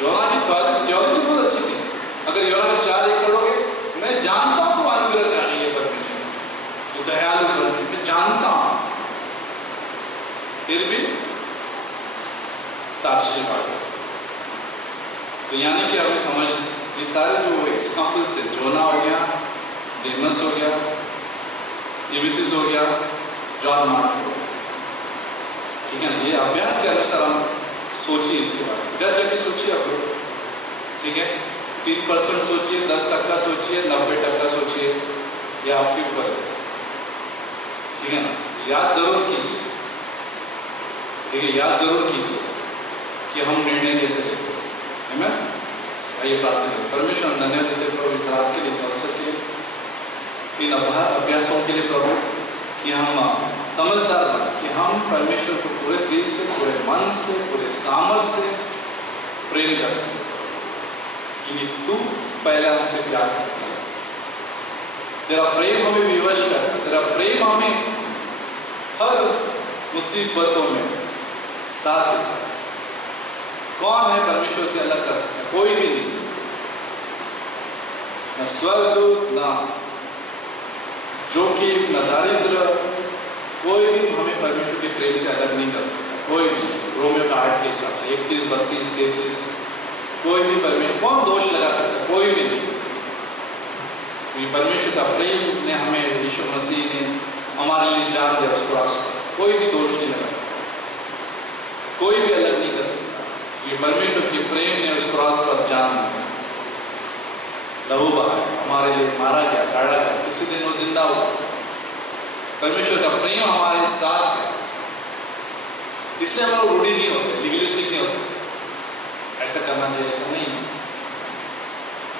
जोना की थियोलॉजी बहुत अच्छी थी। अगर योना में 4:1 पढ़ोगे, मैं जानता हूँ वो अनुग्रहकारी है परमेश्वर, वो दयालु परमेश्वर, मैं जानता हूँ, फिर भी तार्शीश आ गया। तो यानी कि हमें समझ, ये सारे जो एग्जाम्पल्स है, जोना हो गया, देमस हो गया, तिमिथिस हो गया, जॉन मार्क हो गया, ठीक है ना। ये अभ्यास के अनुसार हम सोचिए इसके बारे में, घर जाके सोचिए आप लोग, ठीक है। 3% सोचिए, 10% सोचिए, 90% सोचिए, ये आपके ऊपर है, ठीक है ना। याद जरूर कीजिए, ठीक है, याद जरूर कीजिए कि हम निर्णय कैसे लेते हैं, है ना। आइए प्रार्थना करें। परमेश्वर धन्यवाद देते प्रभु इस रात के लिए, इस अवसर के लिए, इन अभ्यासों के लिए प्रभु, कि हम समझदार बने, कि हम परमेश्वर को पूरे दिल से, पूरे मन से, पूरे सामर्थ्य से प्रेम कर सकें, कि तू पहले हमसे प्यार करता है, तेरा प्रेम हमें विवश करता है, तेरा प्रेम हमें हर मुसीबतों में साथ देता है, कौन है परमेश्वर से अलग कर सकता है? कोई भी नहीं, न स्वर्गदूत, न जोखिम, न दारिद्र, कोई भी हमें परमेश्वर के प्रेम से अलग नहीं कर सकता। कोई भी, रोमियो का 8 के हिसाब से 31, 32, 33, कोई भी परमेश्वर, कौन दोष लगा सकता है? कोई भी नहीं। क्योंकि परमेश्वर का प्रेम ने हमें, यीशु मसीह ने हमारे लिए जान दिया उस क्रॉस पर, कोई भी दोष नहीं लगा सकता, कोई भी अलग नहीं कर सकता। ये परमेश्वर के प्रेम ने उस क्रॉस पर जान दिया, लहू बहाया, हमारे लिए मारा गया, गाड़ा गया, किसी दिन वो जिंदा हुआ। परमेश्वर का प्रेम हमारे साथ है, इसलिए हम लोग रूढ़ी नहीं होते, लीगलिस्टिक नहीं होते, ऐसा करना चाहिए, ऐसा नहीं है।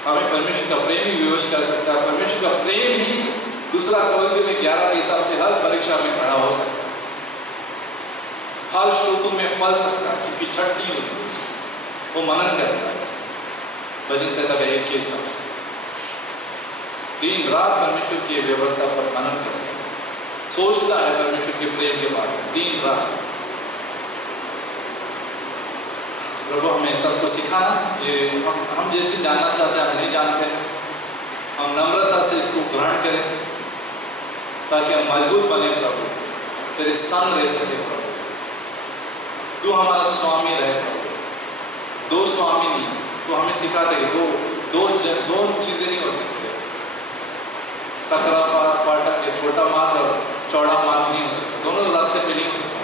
हमें परमेश्वर का प्रेम ही विवश कर सकता है। परमेश्वर का प्रेम ही दूसरा कोरिन्थियों में 11 के हिसाब से हर परीक्षा में खड़ा हो सकता है, हर श्रोतों में फल सकता है, क्योंकि छठ नहीं होती, वो मनन करता है भजन संहिता 1 के हिसाब से। दिन रात परमेश्वर की व्यवस्था पर मनन करता है, सोचता है परमेश्वर के प्रेम के बारे में दिन रात। प्रभु हमें सबको सिखाना, ये हम जैसे जानना चाहते हैं, हम नहीं जानते हैं, हम नम्रता से इसको ग्रहण करें ताकि हम मजबूत बने। प्रभु तेरे संग रह सके, प्रभु तू हमारा स्वामी रहे, प्रभु दो स्वामी नहीं, तो हमें सिखाते कि दो चीजें नहीं हो सकती, सकरा फाटक के छोटा मार्ग और चौड़ा मार्ग नहीं हो सकता, दोनों रास्ते पे नहीं हो सकता,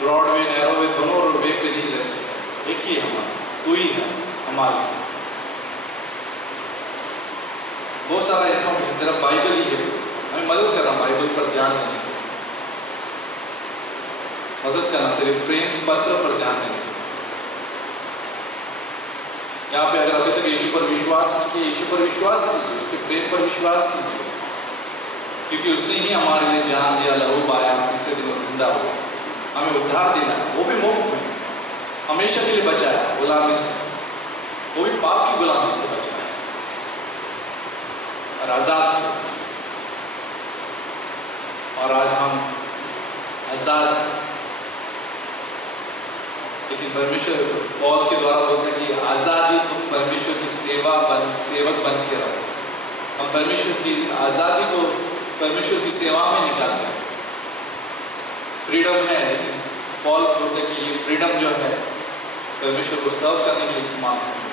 ब्रॉड वे नैरो वे दोनों वे पे नहीं रह सकते, एक ही हमारा, तू ही है हमारे। बहुत सारा इन्फॉर्मेशन तेरा बाइबल ही है, हमें मदद करना बाइबल पर ध्यान देने की, मदद करना तेरे प्रेम पत्र पर ध्यान देने की। यहाँ पे अगर अभी तक यीशु पर विश्वास नहीं किया, यीशु पर विश्वास कीजिए, उसके प्रेम पर विश्वास कीजिए, क्योंकि उसने ही हमारे लिए जान दिया, लहू बहाया, तीसरे दिन जिंदा हुआ, हमें उद्धार देना है, वो भी मुफ्त में, हमेशा के लिए बचाया गुलामी से, वो भी पाप की गुलामी से बचाया और आजाद किया। और आज हम आजाद हैं, लेकिन परमेश्वर पौल के द्वारा बोलते हैं कि आजादी तुम परमेश्वर की सेवक बन के रहो। हम परमेश्वर की आजादी को परमेश्वर की सेवा में निकालते हैं। फ्रीडम है, लेकिन पॉल बोलते कि ये फ्रीडम जो है परमेश्वर को सर्व करने के लिए इस्तेमाल करें।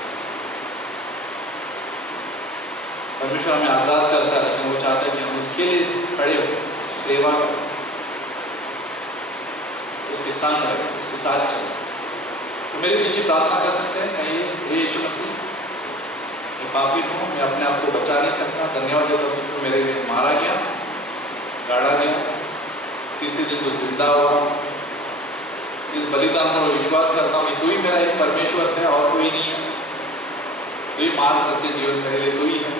परमेश्वर हमें आज़ाद करता है, लेकिन वो चाहता है कि हम उसके लिए खड़े हो, सेवा करें, उसके संग रहें, उसके साथ चलें। तो मेरे पीछे प्रार्थना कर सकते हैं, कहिए हे यीशु मसीह, मैं पापी हूँ, मैं अपने आप को बचा नहीं सकता, धन्यवाद देता हूँ तो मेरे लिए मारा गया, गाड़ा गया, तीसरे दिन तो जिंदा हुआ। इस बलिदान पर विश्वास करता हूँ कि तू ही मेरा एक परमेश्वर है और कोई नहीं है, तू ही मार्ग सत्य जीवन मेरे लिए तू ही है,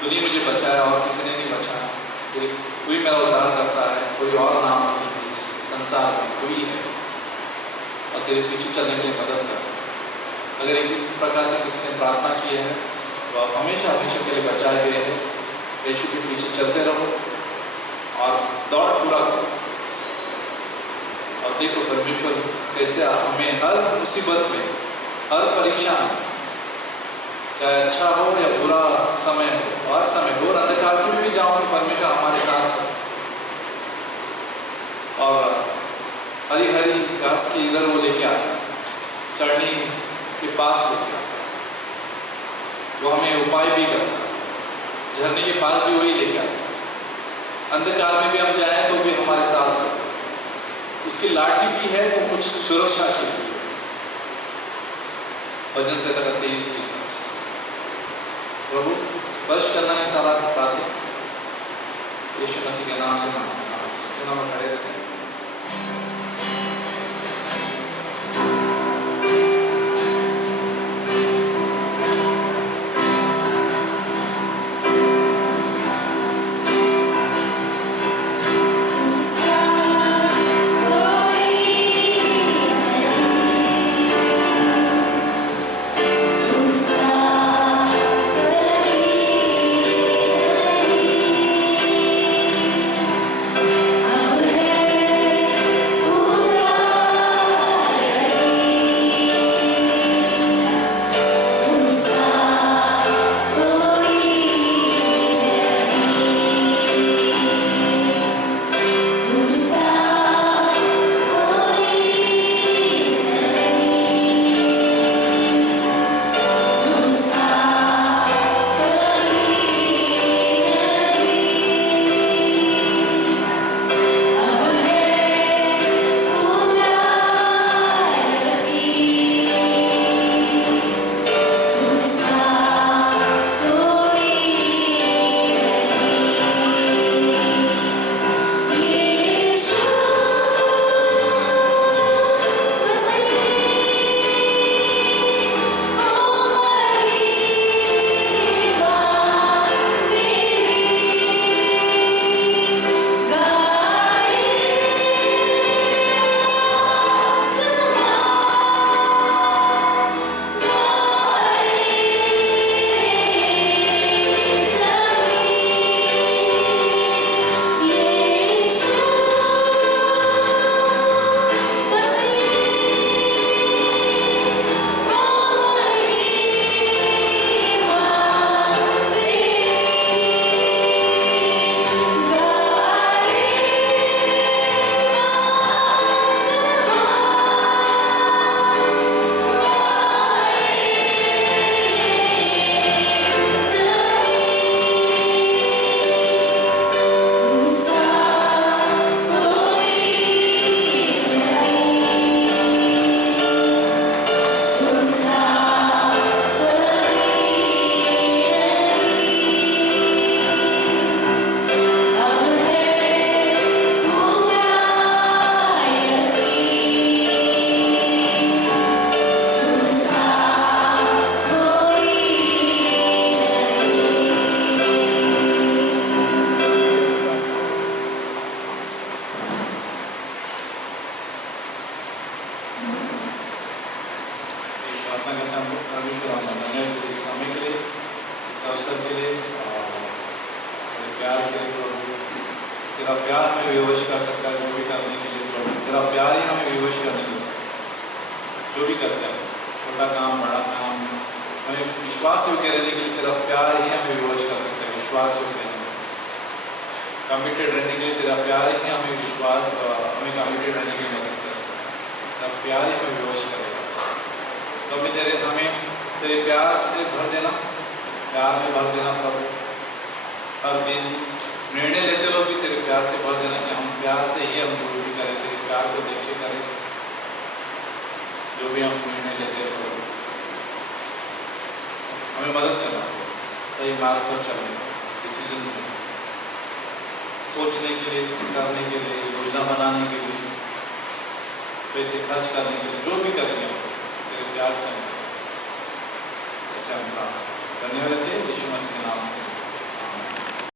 तूने मुझे बचाया और किसी ने नहीं बचाया, तू ही मेरा उद्धार करता है, कोई और नाम नहीं इस संसार में, तू ही है और तेरे पीछे चलने के लिए मदद कर। अगर इस प्रकार से किसी ने प्रार्थना की है तो आप हमेशा हमेशा के लिए बचाए गए हैं। यीशु के पीछे चलते रहो और दौड़ पूरा करो और देखो परमेश्वर कैसे हमें हर मुसीबत में, हर परीक्षा में, चाहे अच्छा हो या बुरा समय हो, हर समय घोर अंधकार से भी जाओ तो परमेश्वर हमारे साथ हो और हरी हरी घास की इधर वो लेके आता है, चढ़नी के पास लेके आता है, वो हमें उपाय भी करता है, झरने के पास भी वही लेके आता है, अंधकार में भी हम जाए तो भी हमारे साथ हो, उसकी लाठी भी है तो कुछ सुरक्षा के लिए। भजन संहिता 23 की प्रभु स्पर्श करना है सारा प्रार्थना यीशु मसीह के नाम से मांगते हैं। खड़े रहते हैं। अब है प्रार्थना करते हैं हम लोग। परमेश्वर हम धन्यवाद इस समय के लिए, इस अवसर के लिए और तेरे प्यार के लिए प्रभु। तेरा प्यार हमें विवश कर सकता है जो भी करने के लिए प्रभु। तेरा प्यार ही हमें विवश करने के लिए जो भी करते हैं, छोटा काम बड़ा काम, हमें विश्वास योग्य रहने के लिए तेरा प्यार ही हमें विवश कर सकता है। विश्वास योग्य रहने कमिटेड रहने के लिए तेरा प्यार ही हमें हमें कमिटेड रहने की मदद कर सकता है। तेरा प्यार ही हमें विवश करेगा। तो हमें तेरे प्यार से भर देना, प्यार में भर देना प्रभु। हर दिन निर्णय लेते हुए भी तेरे प्यार से भर देना कि हम प्यार से ही हम जो भी करें तेरे प्यार को देख के करें, जो भी हम निर्णय लेते हैं प्रभु। हमें मदद करना सही मार्ग पर चलने, डिसीजंस में, सोचने के लिए, करने के लिए, योजना बनाने के लिए, पैसे खर्च करने के लिए, जो भी करेंगे तेरे प्यार से ऐसे हम धन्यवाद देते हैं यीशु मसीह के नाम से।